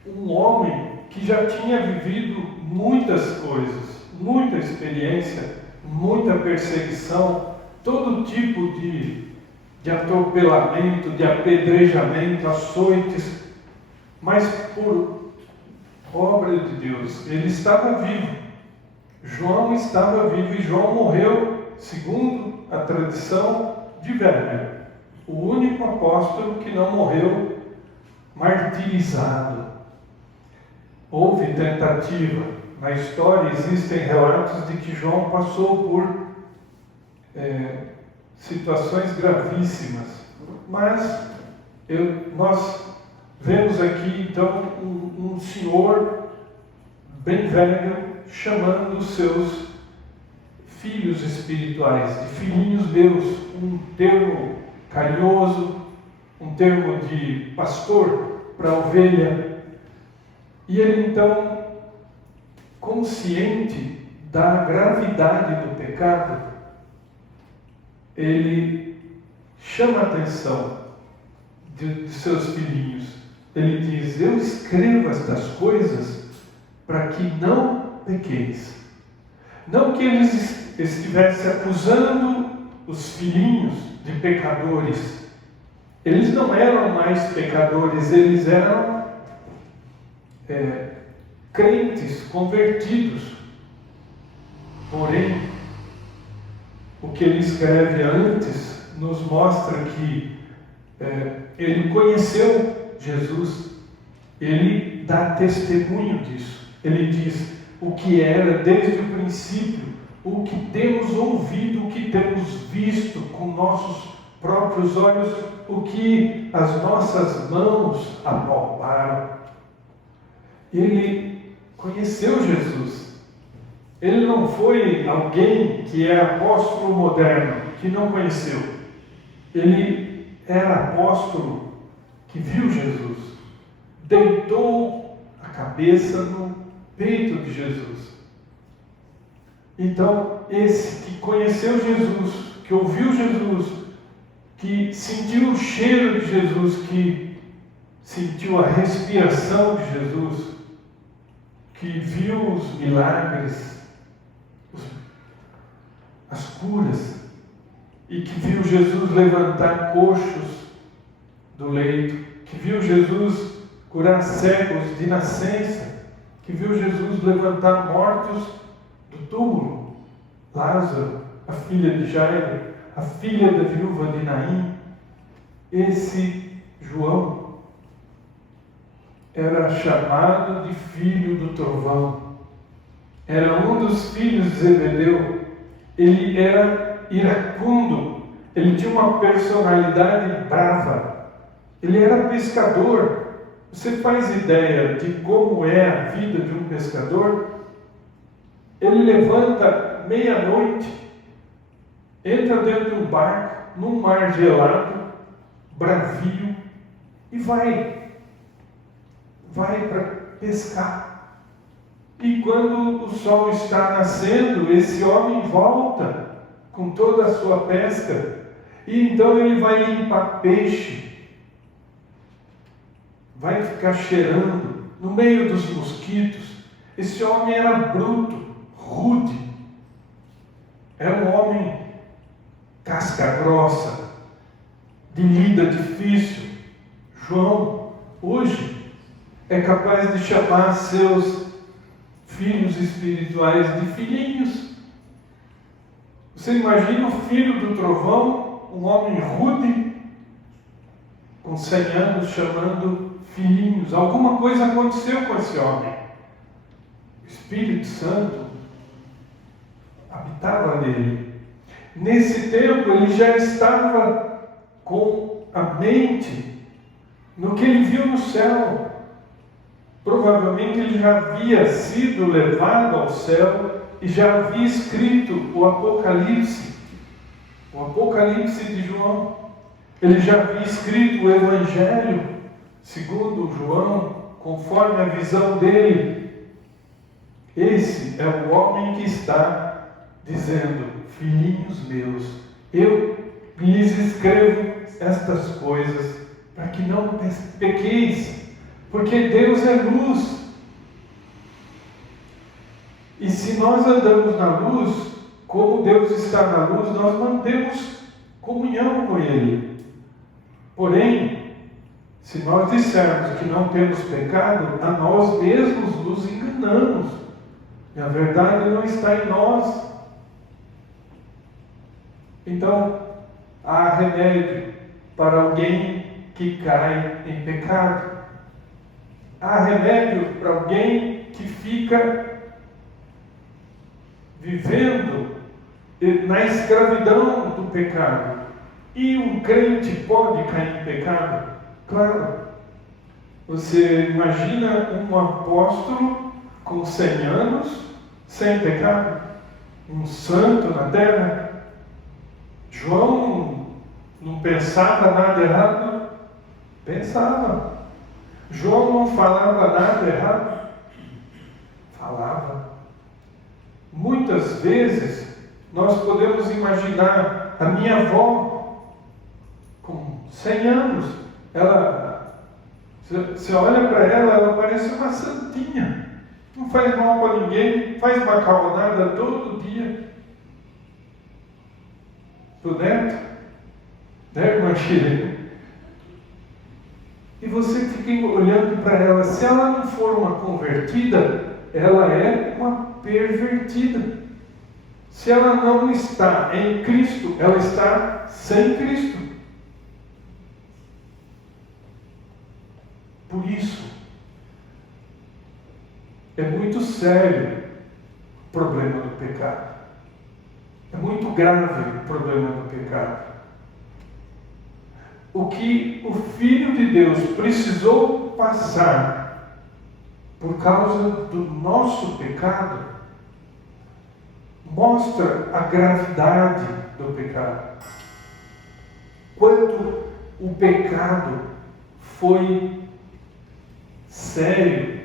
um homem que já tinha vivido muitas coisas, muita experiência, muita perseguição, todo tipo de atropelamento, de apedrejamento, açoites, mas por obra de Deus, ele estava vivo. João estava vivo e João morreu, segundo a tradição, de velho. O único apóstolo que não morreu martirizado. Houve tentativa. Na história existem relatos de que João passou por situações gravíssimas. Mas nós vemos aqui então um senhor bem velho chamando os seus filhos espirituais, de filhinhos meus, um termo carinhoso, um termo de pastor para a ovelha. E ele então, consciente da gravidade do pecado, ele chama a atenção de seus filhinhos. Ele diz: eu escrevo estas coisas para que não pequeis. Não que eles estivessem acusando os filhinhos de pecadores. Eles não eram mais pecadores, eles eram crentes convertidos. Porém, o que ele escreve antes nos mostra que ele conheceu Jesus, ele dá testemunho disso. Ele diz o que era desde o princípio, o que temos ouvido, o que temos visto com nossos próprios olhos, o que as nossas mãos apalparam. Ele conheceu Jesus. Ele não foi alguém que é apóstolo moderno, que não conheceu. Ele era apóstolo que viu Jesus, deitou a cabeça no peito de Jesus. Então, esse que conheceu Jesus, que ouviu Jesus, que sentiu o cheiro de Jesus, que sentiu a respiração de Jesus, que viu os milagres, as curas, e que viu Jesus levantar coxos do leito, que viu Jesus curar cegos de nascença, que viu Jesus levantar mortos do túmulo, Lázaro, a filha de Jairo, a filha da viúva de Naim. Esse João era chamado de filho do trovão, era um dos filhos de Zebedeu. Ele era iracundo, ele tinha uma personalidade brava, ele era pescador. Você faz ideia de como é a vida de um pescador? Ele levanta meia-noite, entra dentro de um barco, num mar gelado, bravio, e vai para pescar. E quando o sol está nascendo, esse homem volta com toda a sua pesca, e então ele vai limpar peixe, vai ficar cheirando no meio dos mosquitos. Esse homem era bruto, rude, era um homem casca grossa, de lida difícil. João, hoje, é capaz de chamar seus filhos espirituais de filhinhos. Você imagina o filho do trovão, um homem rude, com 100 anos, chamando filhinhos. Alguma coisa aconteceu com esse homem. O Espírito Santo habitava nele. Nesse tempo, ele já estava com a mente no que ele viu no céu. Provavelmente ele já havia sido levado ao céu e já havia escrito o Apocalipse de João. Ele já havia escrito o Evangelho segundo João, conforme a visão dele. Esse é o homem que está dizendo: filhinhos meus, eu lhes escrevo estas coisas para que não pequeis, porque Deus é luz. E se nós andamos na luz, como Deus está na luz, nós mantemos comunhão com Ele. Porém, se nós dissermos que não temos pecado, a nós mesmos nos enganamos, e a verdade não está em nós. Então, há remédio para alguém que cai em pecado. Há remédio para alguém que fica vivendo na escravidão do pecado. E um crente pode cair em pecado? Claro. Você imagina um apóstolo com 100 anos sem pecado? Um santo na terra? João não pensava nada errado? Pensava. João não falava nada errado? Falava. Muitas vezes nós podemos imaginar a minha avó com 100 anos. Você olha para ela, ela parece uma santinha. Não faz mal para ninguém, faz macarronada todo dia. Pro neto, né, irmã Chile? E você fica olhando para ela. Se ela não for uma convertida, ela é uma pervertida. Se ela não está em Cristo, ela está sem Cristo. Por isso, é muito sério o problema do pecado. É muito grave o problema do pecado. O que o Filho de Deus precisou passar por causa do nosso pecado mostra a gravidade do pecado. Quanto o pecado foi sério,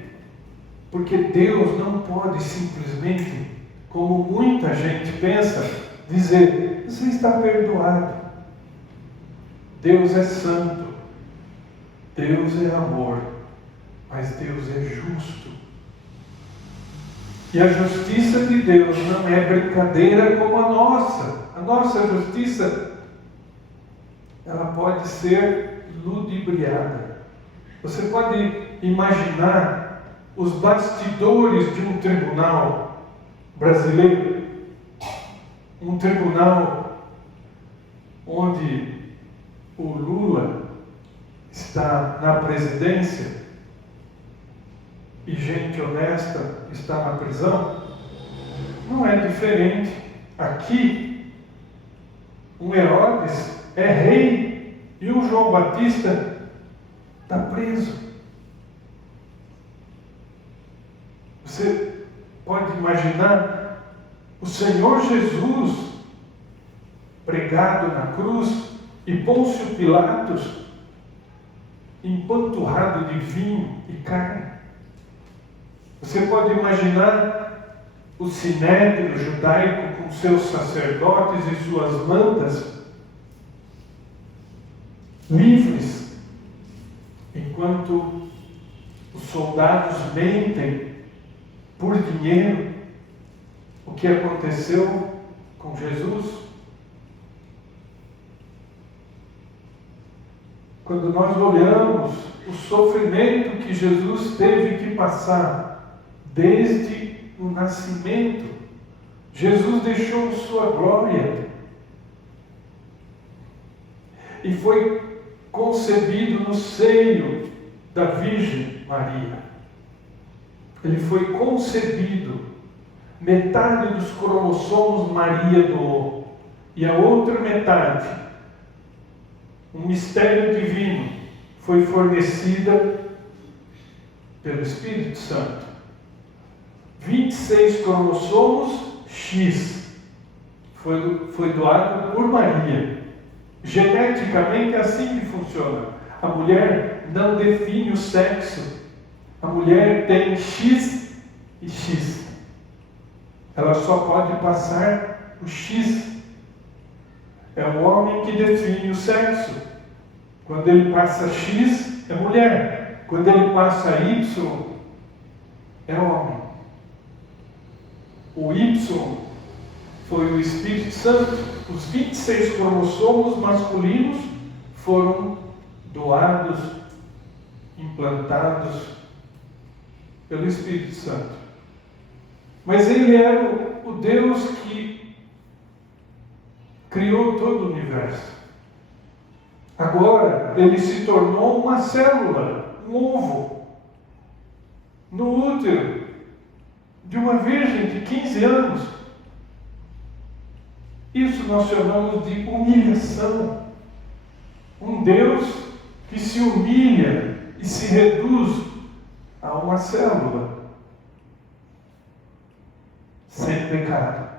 porque Deus não pode simplesmente, como muita gente pensa, dizer: você está perdoado. Deus é santo, Deus é amor, mas Deus é justo. E a justiça de Deus não é brincadeira como a nossa. A nossa justiça, ela pode ser ludibriada. Você pode imaginar os bastidores de um tribunal brasileiro, um tribunal onde o Lula está na presidência e gente honesta está na prisão. Não é diferente. Aqui, um Herodes é rei e o João Batista está preso. Você pode imaginar o Senhor Jesus pregado na cruz e Pôncio Pilatos empanturrado de vinho e carne. Você pode imaginar o sinédrio judaico com seus sacerdotes e suas mantas livres, enquanto os soldados mentem por dinheiro. O que aconteceu com Jesus? Quando nós olhamos o sofrimento que Jesus teve que passar desde o nascimento, Jesus deixou sua glória e foi concebido no seio da Virgem Maria. Ele foi concebido, metade dos cromossomos Maria doou, e a outra metade, um mistério divino, foi fornecida pelo Espírito Santo. 26 cromossomos X foi doado por Maria. Geneticamente é assim que funciona. A mulher não define o sexo. A mulher tem X e X. Ela só pode passar o X. É o homem que define o sexo. Quando ele passa X, é mulher. Quando ele passa Y, é homem. O Y foi o Espírito Santo. Os 26 cromossomos masculinos foram doados, implantados pelo Espírito Santo. Mas ele era o Deus que criou todo o universo. Agora ele se tornou uma célula, um ovo, no útero de uma virgem de 15 anos. Isso nós chamamos de humilhação. Um Deus que se humilha e se reduz a uma célula sem pecado.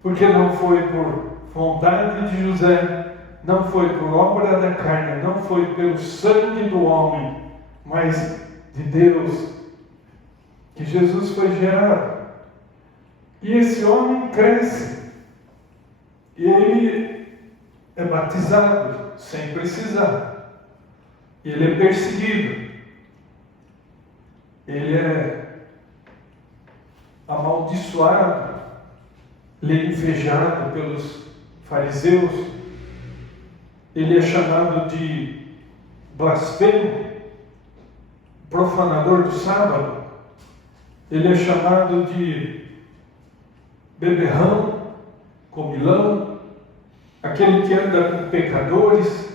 Porque não foi por vontade de José, não foi por obra da carne, não foi pelo sangue do homem, mas de Deus, que Jesus foi gerado. E esse homem cresce. E ele é batizado sem precisar. Ele é perseguido. Ele é amaldiçoado. Ele é invejado pelos fariseus. Ele é chamado de blasfemo, profanador do sábado. Ele é chamado de beberrão, comilão, aquele que anda com pecadores.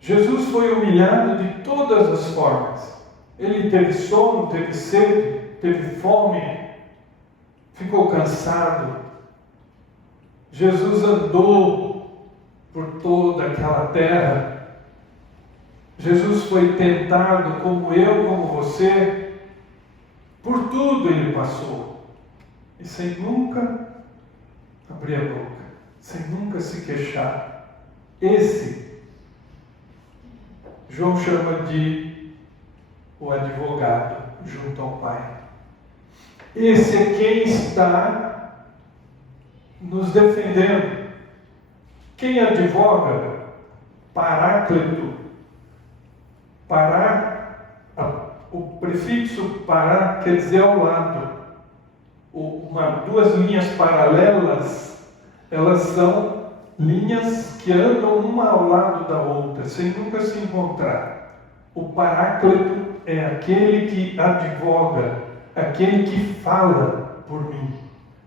Jesus foi humilhado de todas as formas. Ele teve sono, teve sede, teve fome, ficou cansado. Jesus andou por toda aquela terra. Jesus foi tentado como eu, como você. Por tudo ele passou. E sem nunca abrir a boca, sem nunca se queixar. Esse, João chama de o advogado junto ao Pai. Esse é quem está nos defendendo. Quem advoga? Paráclito. O prefixo pará quer dizer ao lado. Duas linhas paralelas, elas são linhas que andam uma ao lado da outra, sem nunca se encontrar. O paráclito é aquele que advoga, aquele que fala por mim,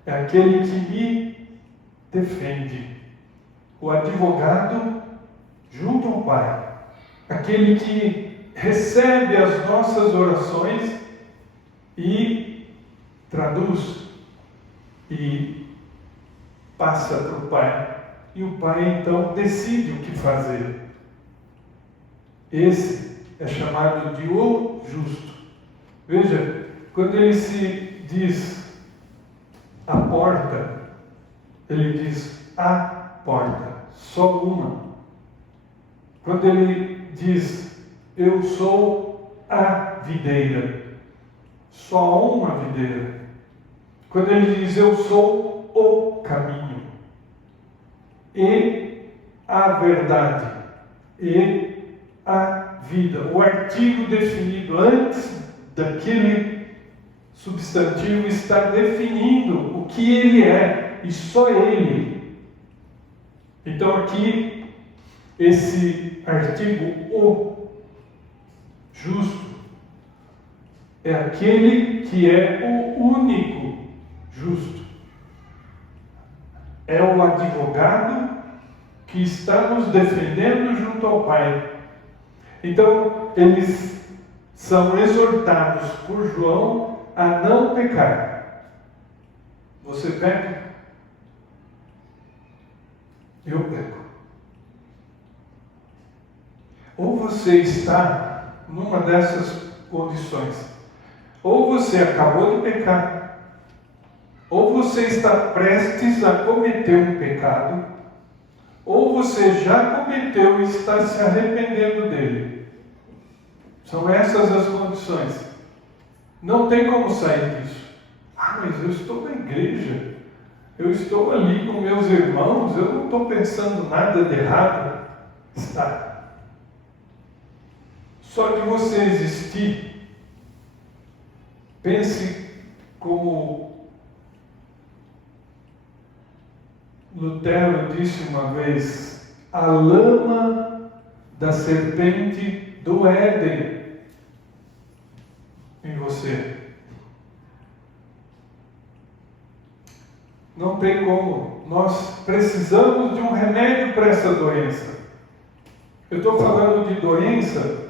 é aquele que me defende. O advogado junto ao Pai, aquele que recebe as nossas orações e traduz e passa para o Pai. E o Pai então decide o que fazer. Esse é chamado de o justo. Veja, quando ele se diz a porta, ele diz a porta, só uma. Quando ele diz eu sou a videira, só uma videira. Quando ele diz eu sou o caminho e a verdade e a vida, o artigo definido antes daquele substantivo está definindo o que ele é e só ele. Então aqui esse artigo o justo é aquele que é o único justo. É o advogado que está nos defendendo junto ao Pai. Então, eles são exortados por João a não pecar. Você peca? Eu peco. Ou você está numa dessas condições. Ou você acabou de pecar, ou você está prestes a cometer um pecado, ou você já cometeu e está se arrependendo dele. São essas as condições. Não tem como sair disso. Mas eu estou na igreja, eu estou ali com meus irmãos, eu não estou pensando nada de errado. Está. Só de você existir, pense como Lutero disse uma vez, a lama da serpente do Éden em você. Não tem como. Nós precisamos de um remédio para essa doença. Eu estou falando de doença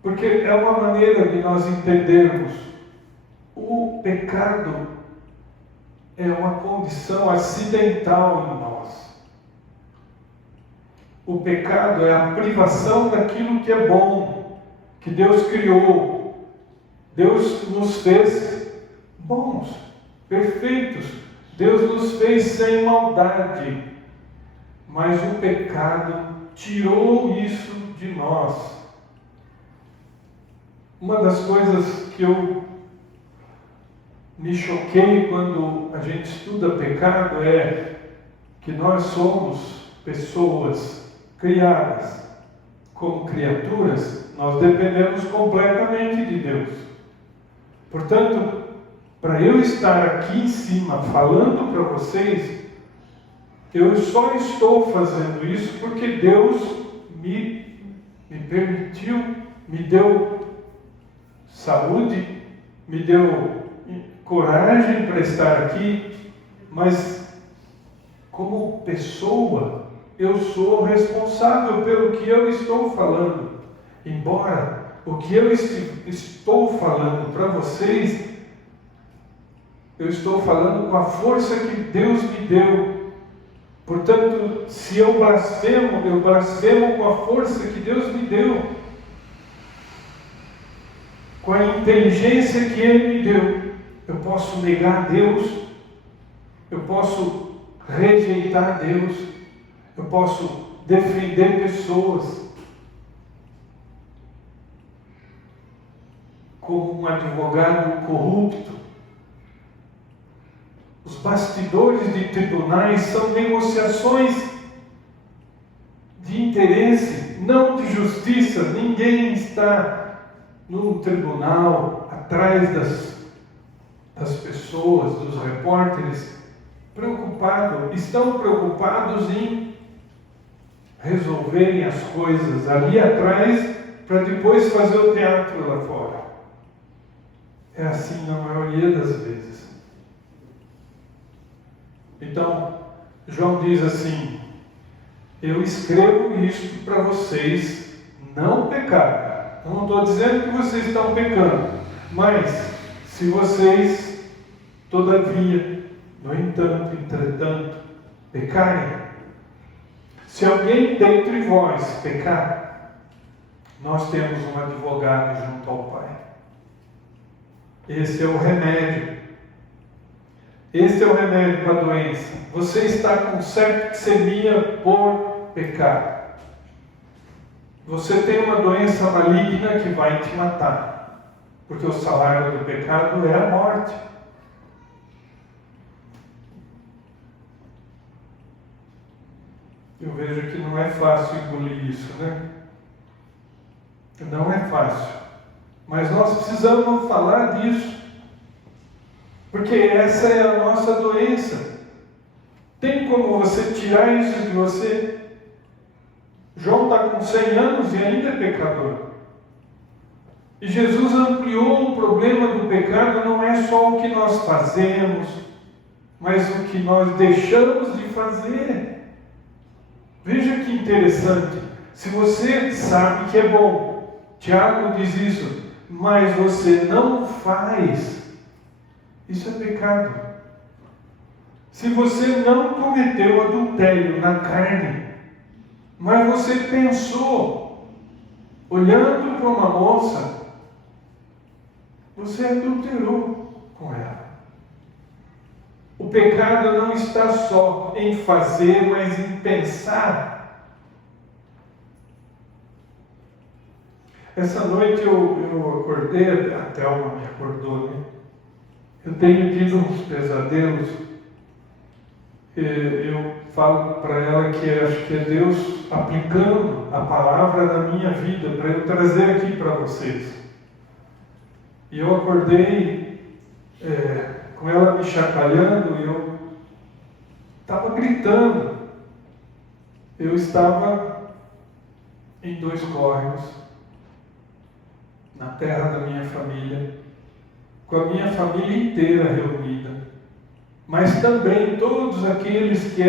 porque é uma maneira de nós entendermos o pecado é uma condição acidental em nós. O pecado é a privação daquilo que é bom, que Deus criou. Deus nos fez bons, perfeitos. Deus nos fez sem maldade. Mas o pecado tirou isso de nós. Uma das coisas que eu me choquei quando a gente estuda pecado é que nós somos pessoas criadas como criaturas, nós dependemos completamente de Deus. Portanto, para eu estar aqui em cima falando para vocês, eu só estou fazendo isso porque Deus me permitiu, me deu saúde, me deu coragem para estar aqui, mas como pessoa, eu sou responsável pelo que eu estou falando. Embora o que eu estou falando para vocês, eu estou falando com a força que Deus me deu. Portanto, se eu blasfemo com a força que Deus me deu, com a inteligência que Ele me deu. Eu posso negar Deus, eu posso rejeitar Deus, eu posso defender pessoas como um advogado corrupto. Os bastidores de tribunais são negociações de interesse, não de justiça. Ninguém está no tribunal, atrás das pessoas, dos repórteres, preocupado. Estão preocupados em resolverem as coisas ali atrás, para depois fazer o teatro lá fora. É assim na maioria das vezes. Então, João diz assim: eu escrevo isto para vocês não pecar. Eu não estou dizendo que vocês estão pecando, mas se vocês, todavia, no entanto, entretanto, pecarem, se alguém dentre vós pecar, nós temos um advogado junto ao Pai. Esse é o remédio. Esse é o remédio para a doença. Você está com septicemia por pecar. Você tem uma doença maligna que vai te matar, porque o salário do pecado é a morte. Eu vejo que não é fácil engolir isso, né? Não é fácil. Mas nós precisamos falar disso. Porque essa é a nossa doença. Tem como você tirar isso de você? João está com 100 anos e ainda é pecador. E Jesus ampliou o problema do pecado, não é só o que nós fazemos, mas o que nós deixamos de fazer. Veja que interessante. Se você sabe que é bom, Tiago diz isso, mas você não faz, isso é pecado. Se você não cometeu adultério na carne, mas você pensou, olhando para uma moça, você adulterou com ela. O pecado não está só em fazer, mas em pensar. Essa noite eu acordei, a Thelma me acordou, né? Eu tenho tido uns pesadelos. Eu falo para ela que acho que é Deus aplicando a palavra na minha vida para eu trazer aqui para vocês. E eu acordei com ela me chacoalhando e eu estava gritando. Eu estava em 2 córregos, na terra da minha família, com a minha família inteira reunida, mas também todos aqueles que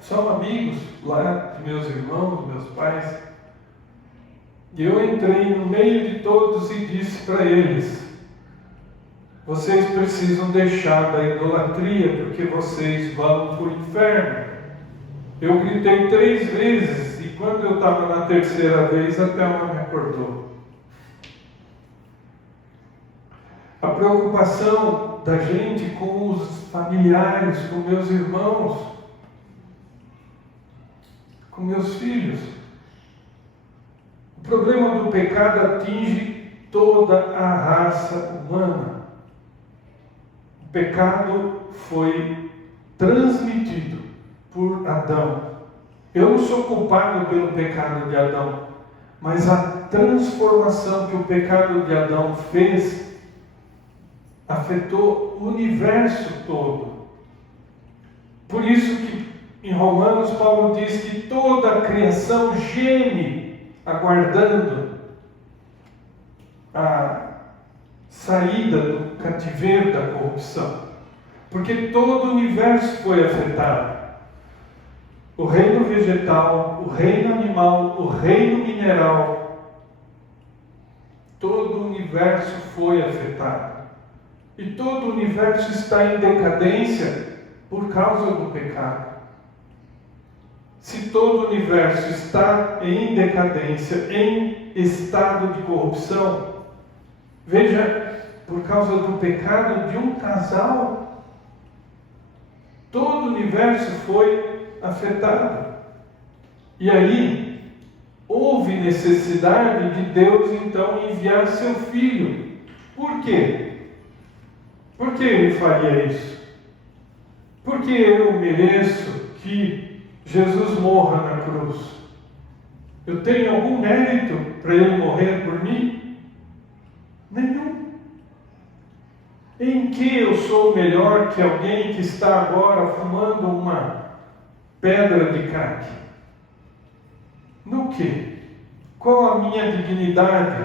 são amigos lá, meus irmãos, meus pais. E eu entrei no meio de todos e disse para eles: vocês precisam deixar da idolatria, porque vocês vão para o inferno. Eu gritei 3 vezes, e quando eu estava na 3ª vez, a Thelma me acordou. A preocupação da gente com os familiares, com meus irmãos, com meus filhos. O problema do pecado atinge toda a raça humana. O pecado foi transmitido por Adão. Eu não sou culpado pelo pecado de Adão, mas a transformação que o pecado de Adão fez afetou o universo todo. Por isso que em Romanos Paulo diz que toda a criação geme aguardando a saída do cativeiro da corrupção. Porque todo o universo foi afetado. O reino vegetal, o reino animal, o reino mineral, todo o universo foi afetado. E todo o universo está em decadência por causa do pecado. Se todo o universo está em decadência, em estado de corrupção, veja, por causa do pecado de um casal, todo o universo foi afetado. E aí, houve necessidade de Deus então enviar seu Filho. Por quê? Por que Ele faria isso? Porque eu mereço que Jesus morra na cruz. Eu tenho algum mérito para Ele morrer por mim? Nenhum. Em que eu sou melhor que alguém que está agora fumando uma pedra de crack? No que? Qual a minha dignidade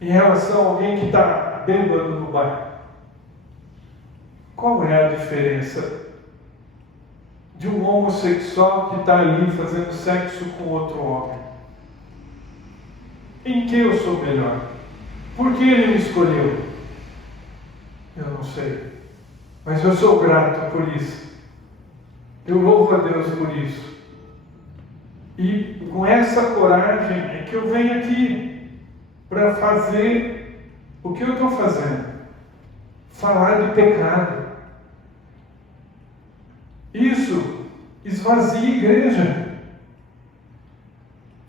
em relação a alguém que está bêbado no bar? Qual é a diferença de um homossexual que está ali fazendo sexo com outro homem? Em que eu sou melhor? Por que ele me escolheu? Eu não sei, mas eu sou grato por isso. Eu louvo a Deus por isso. E com essa coragem é que eu venho aqui para fazer o que eu estou fazendo. Falar de pecado. Isso esvazia a igreja.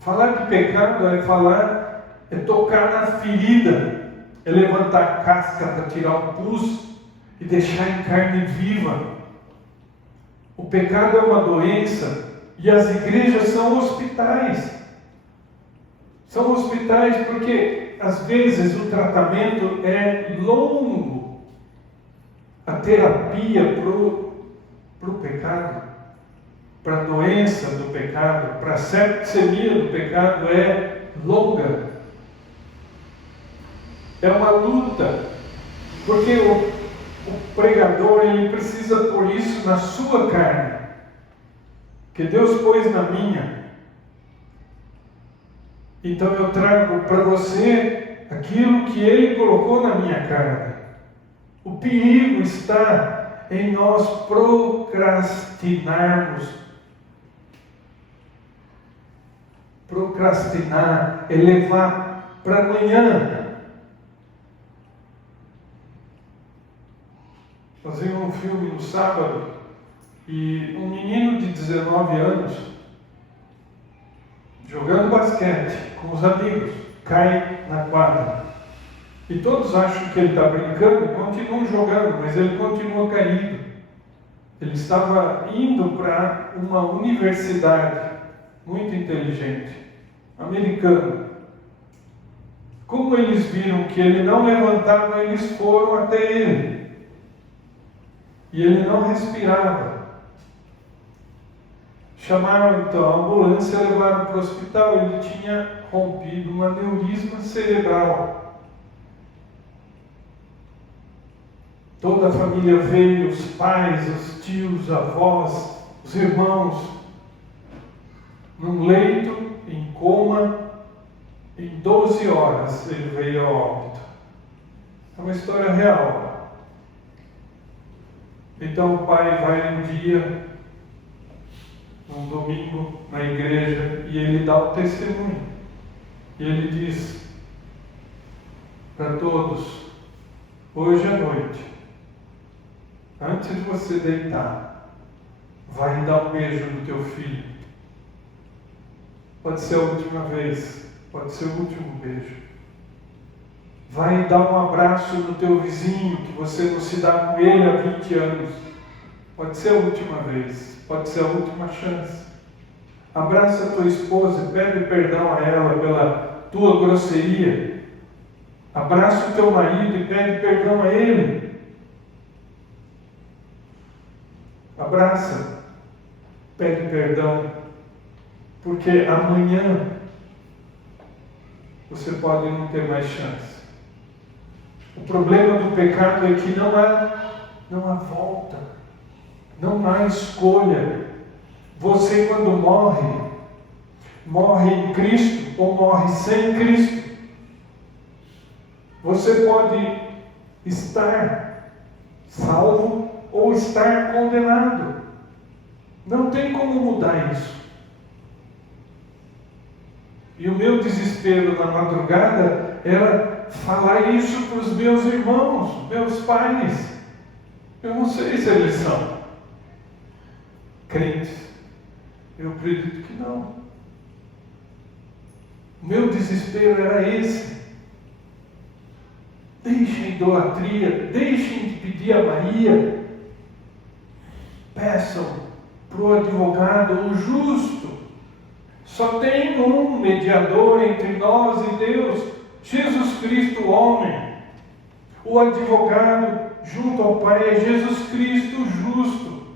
Falar de pecado é tocar na ferida, é levantar a casca para tirar o pus e deixar em carne viva. O pecado é uma doença e as igrejas são hospitais. São hospitais porque às vezes o tratamento é longo. A terapia para o pecado, para a doença do pecado, para a septicemia do pecado é longa. É uma luta, porque o pregador ele precisa pôr isso na sua carne, que Deus pôs na minha. Então eu trago para você aquilo que Ele colocou na minha carne. O perigo está em nós procrastinarmos. Procrastinar é levar para amanhã. Fazia um filme no sábado e um menino de 19 anos jogando basquete com os amigos cai na quadra e todos acham que ele está brincando e continuam jogando, mas ele continua caído. Ele estava indo para uma universidade muito inteligente, americana. Como eles viram que ele não levantava, eles foram até ele. E ele não respirava. Chamaram então a ambulância e levaram para o hospital. Ele tinha rompido um aneurisma cerebral. Toda a família veio, os pais, os tios, os avós, os irmãos, num leito, em coma, em 12 horas ele veio a óbito. É uma história real. Então o pai vai um dia, num domingo, na igreja, e ele dá o testemunho. E ele diz para todos: hoje à noite, antes de você deitar, vai dar um beijo no teu filho. Pode ser a última vez, pode ser o último beijo. Vai dar um abraço no teu vizinho, que você não se dá com ele há 20 anos. Pode ser a última vez, pode ser a última chance. Abraça a tua esposa e pede perdão a ela pela tua grosseria. Abraça o teu marido e pede perdão a ele. Abraça, pede perdão, porque amanhã você pode não ter mais chance. O problema do pecado é que não há volta, não há escolha. Você, quando morre em Cristo ou morre sem Cristo. Você pode estar salvo ou estar condenado. Não tem como mudar isso. E o meu desespero na madrugada era falar isso para os meus irmãos, meus pais. Eu não sei se eles são crentes. Eu acredito que não. O meu desespero era esse. Deixem a idolatria, deixem de pedir a Maria. Peçam para o advogado, o justo. Só tem um mediador entre nós e Deus, Jesus Cristo, o homem. O advogado junto ao Pai é Jesus Cristo, o justo.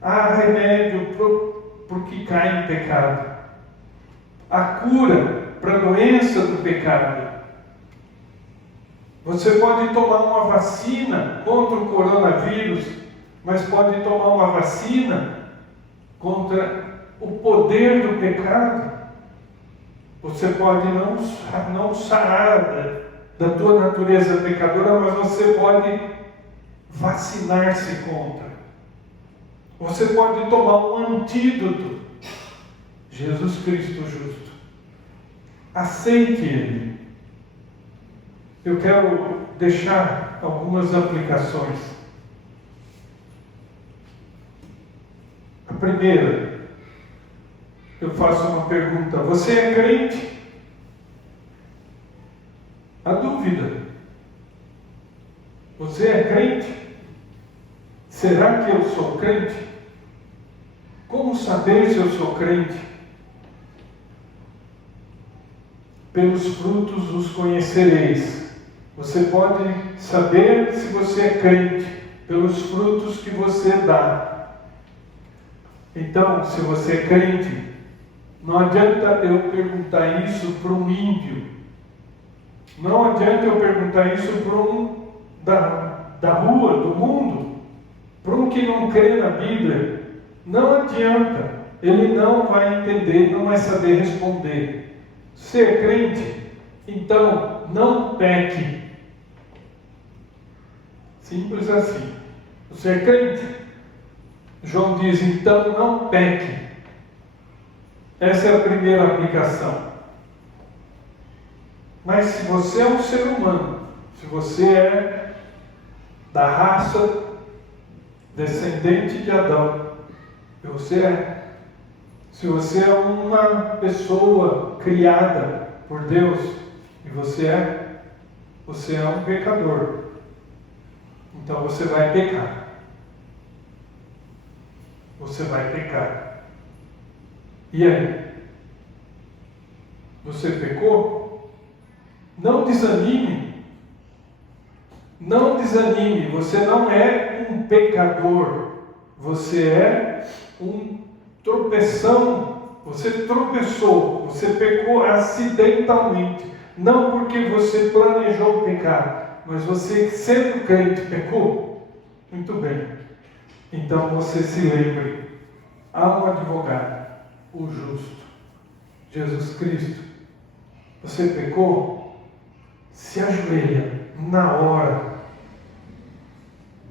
Há remédio para o que cai em pecado. Há cura para a doença do pecado. Você pode tomar uma vacina contra o coronavírus, mas pode tomar uma vacina contra o poder do pecado. Você pode não sarar da tua natureza pecadora, mas você pode vacinar-se contra. Você pode tomar um antídoto. Jesus Cristo justo. Aceite Ele. Eu quero deixar algumas aplicações. A primeira, eu faço uma pergunta: você é crente? A dúvida: você é crente? Será que eu sou crente? Como saber se eu sou crente? Pelos frutos os conhecereis. Você pode saber se você é crente pelos frutos que você dá. Então, se você é crente, não adianta eu perguntar isso para um ímpio. Não adianta eu perguntar isso para um da rua, do mundo, para um que não crê na Bíblia. Não adianta. Ele não vai entender, não vai saber responder. Você é crente? Então, não peque. Simples assim. Você é crente? João diz, então não peque. Essa é a primeira aplicação. Mas se você é um ser humano, se você é da raça descendente de Adão, se você é uma pessoa criada por Deus, e você é um pecador, então você vai pecar. Você vai pecar. E aí? Você pecou? Não desanime. Não desanime. Você não é um pecador. Você é um tropeção. Você tropeçou. Você pecou acidentalmente. Não porque você planejou pecar, mas você, sendo crente, pecou. Muito bem. Então você se lembre, há um advogado, o justo, Jesus Cristo. Você pecou? Se ajoelha na hora.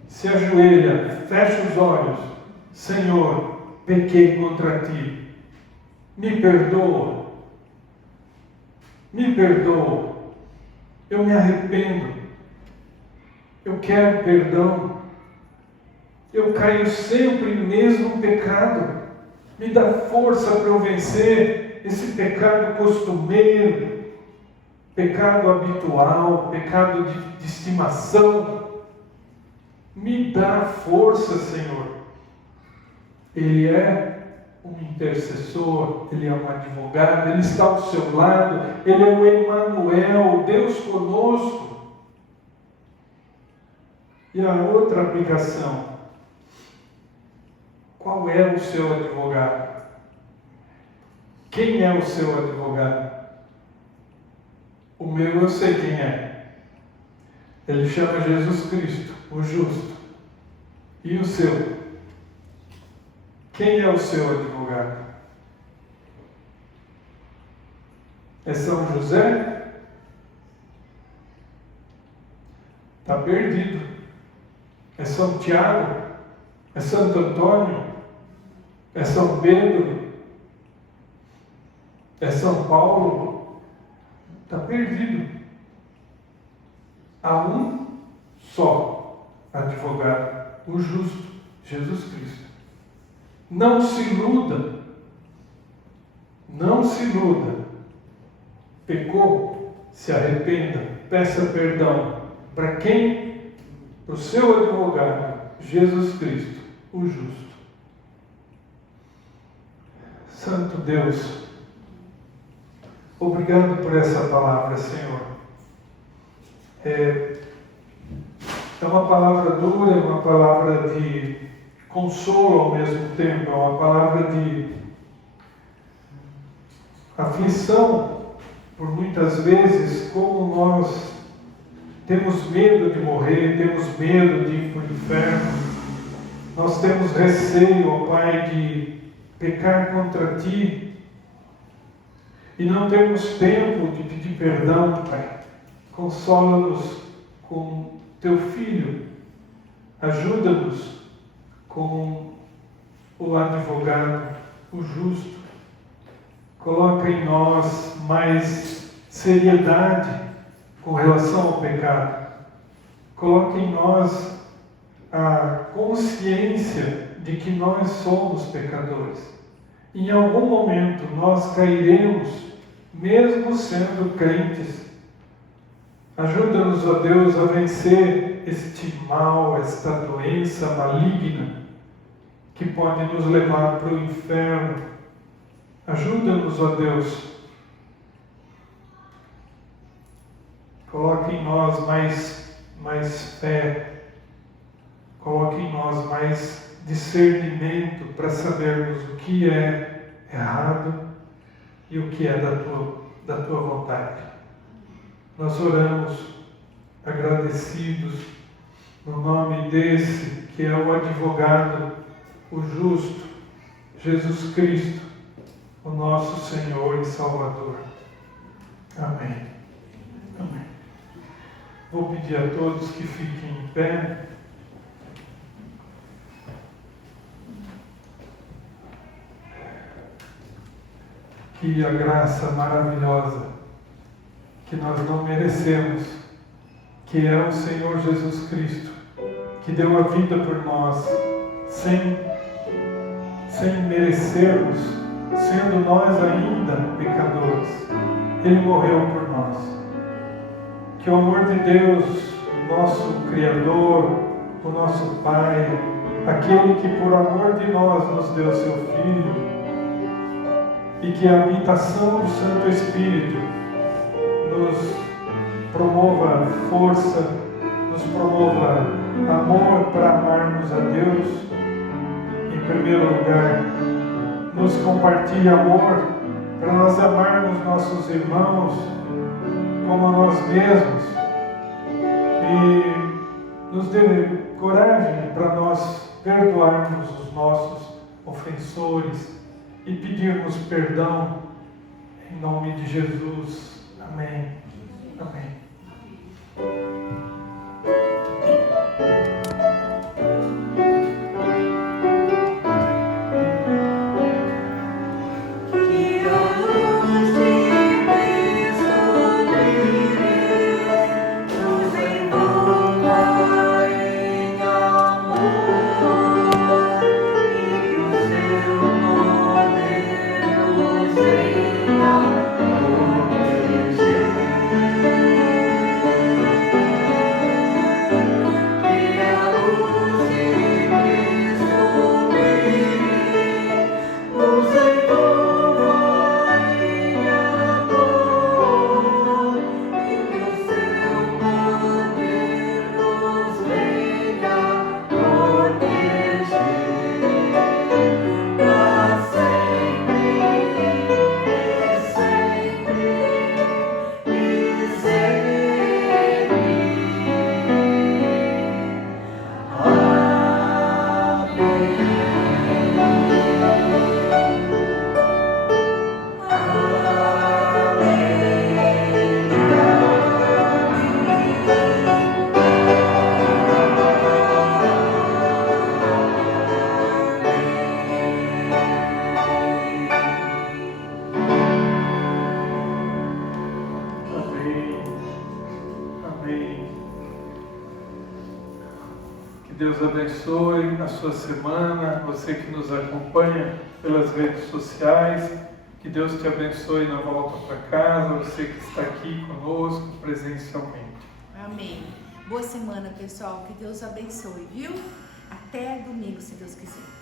Se ajoelha, fecha os olhos. Senhor, pequei contra ti. Me perdoa. Me perdoa. Eu me arrependo. Eu quero perdão. Eu caio sempre no mesmo pecado. Me dá força para eu vencer esse pecado costumeiro, pecado habitual, pecado de estimação. Me dá força, Senhor. Ele é um intercessor, Ele é um advogado, Ele está ao seu lado, Ele é o Emmanuel, Deus conosco. E a outra aplicação: qual é o seu advogado? Quem é o seu advogado? O meu eu sei quem é. Ele chama Jesus Cristo, o justo. E o seu? Quem é o seu advogado? É São José? Está perdido. É São Tiago? É Santo Antônio? É São Pedro? É São Paulo? Está perdido. Há um só advogado, o justo, Jesus Cristo. Não se iluda. Não se iluda. Pecou? Se arrependa, peça perdão. Para quem? Para o seu advogado, Jesus Cristo, o justo. Santo Deus, obrigado por essa palavra, Senhor. É uma palavra dura, é uma palavra de consolo ao mesmo tempo, é uma palavra de aflição, por muitas vezes, como nós temos medo de morrer, temos medo de ir para o inferno, nós temos receio, ó Pai, de pecar contra Ti, e não temos tempo de pedir perdão, Pai. Consola-nos com Teu Filho, ajuda-nos com o advogado, o justo. Coloca em nós mais seriedade com relação ao pecado. Coloca em nós a consciência de que nós somos pecadores. Em algum momento nós cairemos, mesmo sendo crentes. Ajuda-nos, ó Deus, a vencer este mal, esta doença maligna que pode nos levar para o inferno. Ajuda-nos, ó Deus. Coloque em nós mais fé. Coloque em nós mais discernimento para sabermos o que é errado e o que é da tua vontade. Nós oramos agradecidos no nome desse que é o advogado, o justo, Jesus Cristo, o nosso Senhor e Salvador. Amém. Amém. Vou pedir a todos que fiquem em pé. Que a graça maravilhosa que nós não merecemos, que é o Senhor Jesus Cristo, que deu a vida por nós, sem merecermos, sendo nós ainda pecadores. Ele morreu por nós. Que o amor de Deus, o nosso Criador, o nosso Pai, aquele que por amor de nós nos deu seu Filho, e que a habitação do Santo Espírito nos promova força, nos promova amor para amarmos a Deus. Em primeiro lugar, nos compartilhe amor para nós amarmos nossos irmãos como a nós mesmos, e nos dê coragem para nós perdoarmos os nossos ofensores e pedirmos perdão em nome de Jesus. Amém. Amém. Senhor. Deus abençoe a sua semana, você que nos acompanha pelas redes sociais. Que Deus te abençoe na volta para casa, você que está aqui conosco presencialmente. Amém. Boa semana, pessoal. Que Deus abençoe, viu? Até domingo, se Deus quiser.